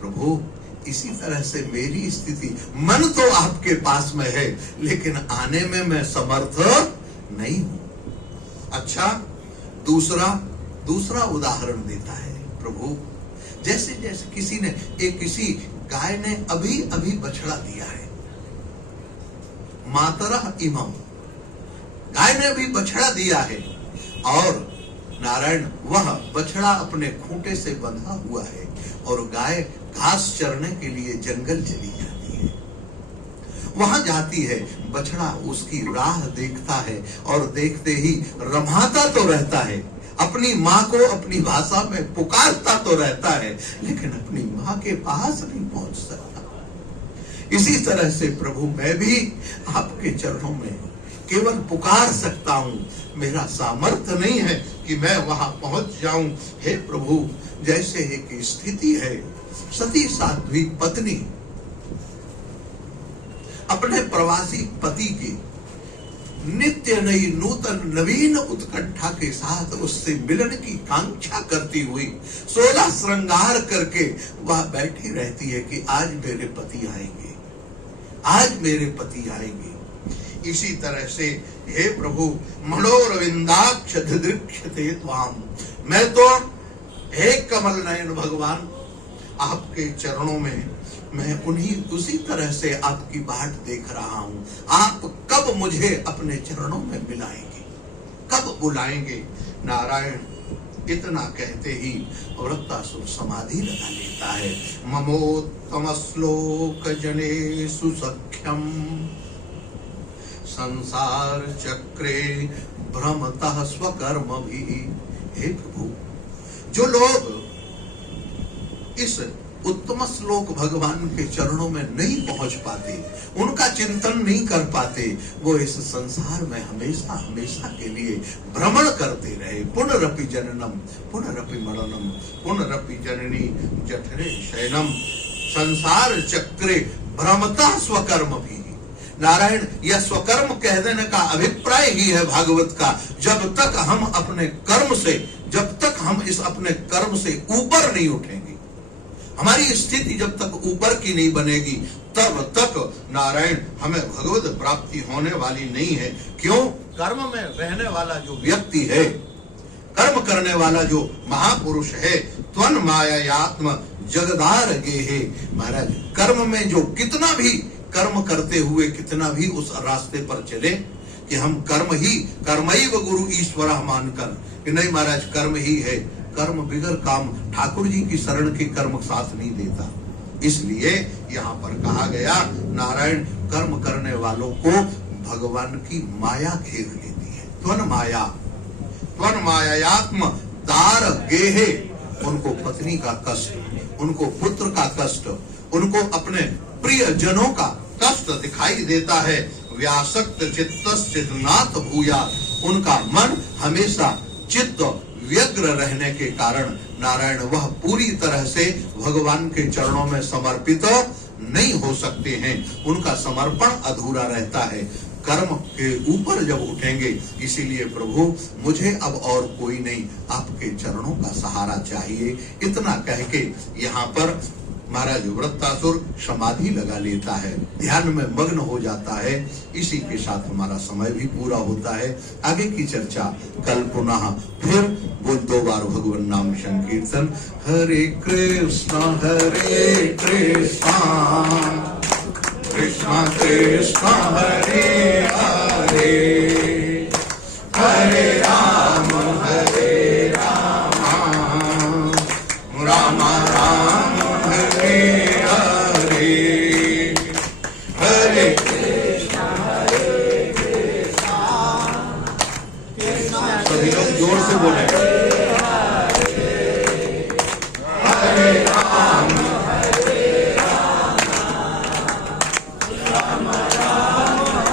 प्रभु, इसी तरह से मेरी स्थिति, मन तो आपके पास में है लेकिन आने में मैं समर्थ नहीं हूं। अच्छा, दूसरा उदाहरण देता है प्रभु, जैसे जैसे किसी गाय ने अभी अभी बछड़ा दिया है, मातरः इमम, गाय ने भी बछड़ा दिया है और नारायण वह बछड़ा अपने खूंटे से बंधा हुआ है और गाय घास चरने के लिए जंगल चली जाती है। वहां जाती है, बछड़ा उसकी राह देखता है और देखते ही रमाता तो रहता है, अपनी मां को अपनी भाषा में पुकारता तो रहता है, लेकिन अपनी मां के पास नहीं पहुंच सकता। इसी तरह से प्रभु, मैं भी आपके चरणों में केवल पुकार सकता हूं, मेरा सामर्थ्य नहीं है कि मैं वहां पहुंच जाऊं। हे प्रभु, जैसे एक स्थिति है, सती साध्वी पत्नी अपने प्रवासी पति की नित्य नई नूतन नवीन उत्कंठा के साथ उससे मिलन की कांक्षा करती हुई 16 श्रृंगार करके वह बैठी रहती है कि आज मेरे पति आएंगे, आज मेरे पति आएंगे। इसी तरह से हे प्रभु, मनोरविंदाक्ष दृक्षते त्वाम, मैं तो हे कमल नयन भगवान, आपके चरणों में मैं उसी तरह से आपकी बाट देख रहा हूं। आप कब मुझे अपने चरणों में मिलाएंगे, कब बुलाएंगे? नारायण इतना कहते ही वृत्तासुर समाधि लगा लेता है। ममोत्तम श्लोक जनेषु सख्यम संसार चक्रे भ्रमतः स्वकर्म भी। हे प्रभु, जो लोग इस उत्तम श्लोक भगवान के चरणों में नहीं पहुंच पाते, उनका चिंतन नहीं कर पाते, वो इस संसार में हमेशा हमेशा के लिए भ्रमण करते रहे। पुनरपि जननम पुनरपि मरणम पुनरपि जननी जठरे शयनम संसार चक्रे भ्रमतः स्वकर्म भी। नारायण, यह स्वकर्म कह देने का अभिप्राय ही है भागवत का। जब तक हम अपने कर्म से, जब तक हम इस अपने कर्म से ऊपर नहीं उठेंगे, हमारी स्थिति जब तक ऊपर की नहीं बनेगी, तब तक नारायण हमें भगवत प्राप्ति होने वाली नहीं है। क्यों? कर्म में रहने वाला जो व्यक्ति है, कर्म करने वाला जो महापुरुष है, त्वन मायात्म जगदार गेहे। महाराज, कर्म में जो कितना भी कर्म करते हुए कितना भी उस रास्ते पर चले कि हम कर्मैव गुरु ईश्वर मानकर कि नहीं महाराज, कर्म ही है, कर्म बिगर काम, ठाकुर जी की शरण के कर्म साथ नहीं देता। इसलिए यहाँ पर कहा गया नारायण कर्म करने वालों को भगवान की माया घेर लेती है। त्वन मायात्म दार गेहे, उनको पत्नी का कष्ट, उनको पुत्र का कष्ट, उनको अपने प्रिय जनों का कष्ट दिखाई देता है। व्यासक्त चित्तस्य नाथ भूया, उनका मन हमेशा चित्त व्यग्र रहने के कारण नारायण वह पूरी तरह से भगवान के चरणों में समर्पित नहीं हो सकते हैं, उनका समर्पण अधूरा रहता है। कर्म के ऊपर जब उठेंगे, इसीलिए प्रभु मुझे अब और कोई नहीं, आपके चरणों का सहारा चाहिए। इतना कह के यहाँ पर महाराज वृत्तासुर समाधि लगा लेता है, ध्यान में मग्न हो जाता है। इसी के साथ हमारा समय भी पूरा होता है। आगे की चर्चा कल पुनः फिर वो 2 बार भगवान नाम संकीर्तन। हरे कृष्णा कृष्णा कृष्णा हरे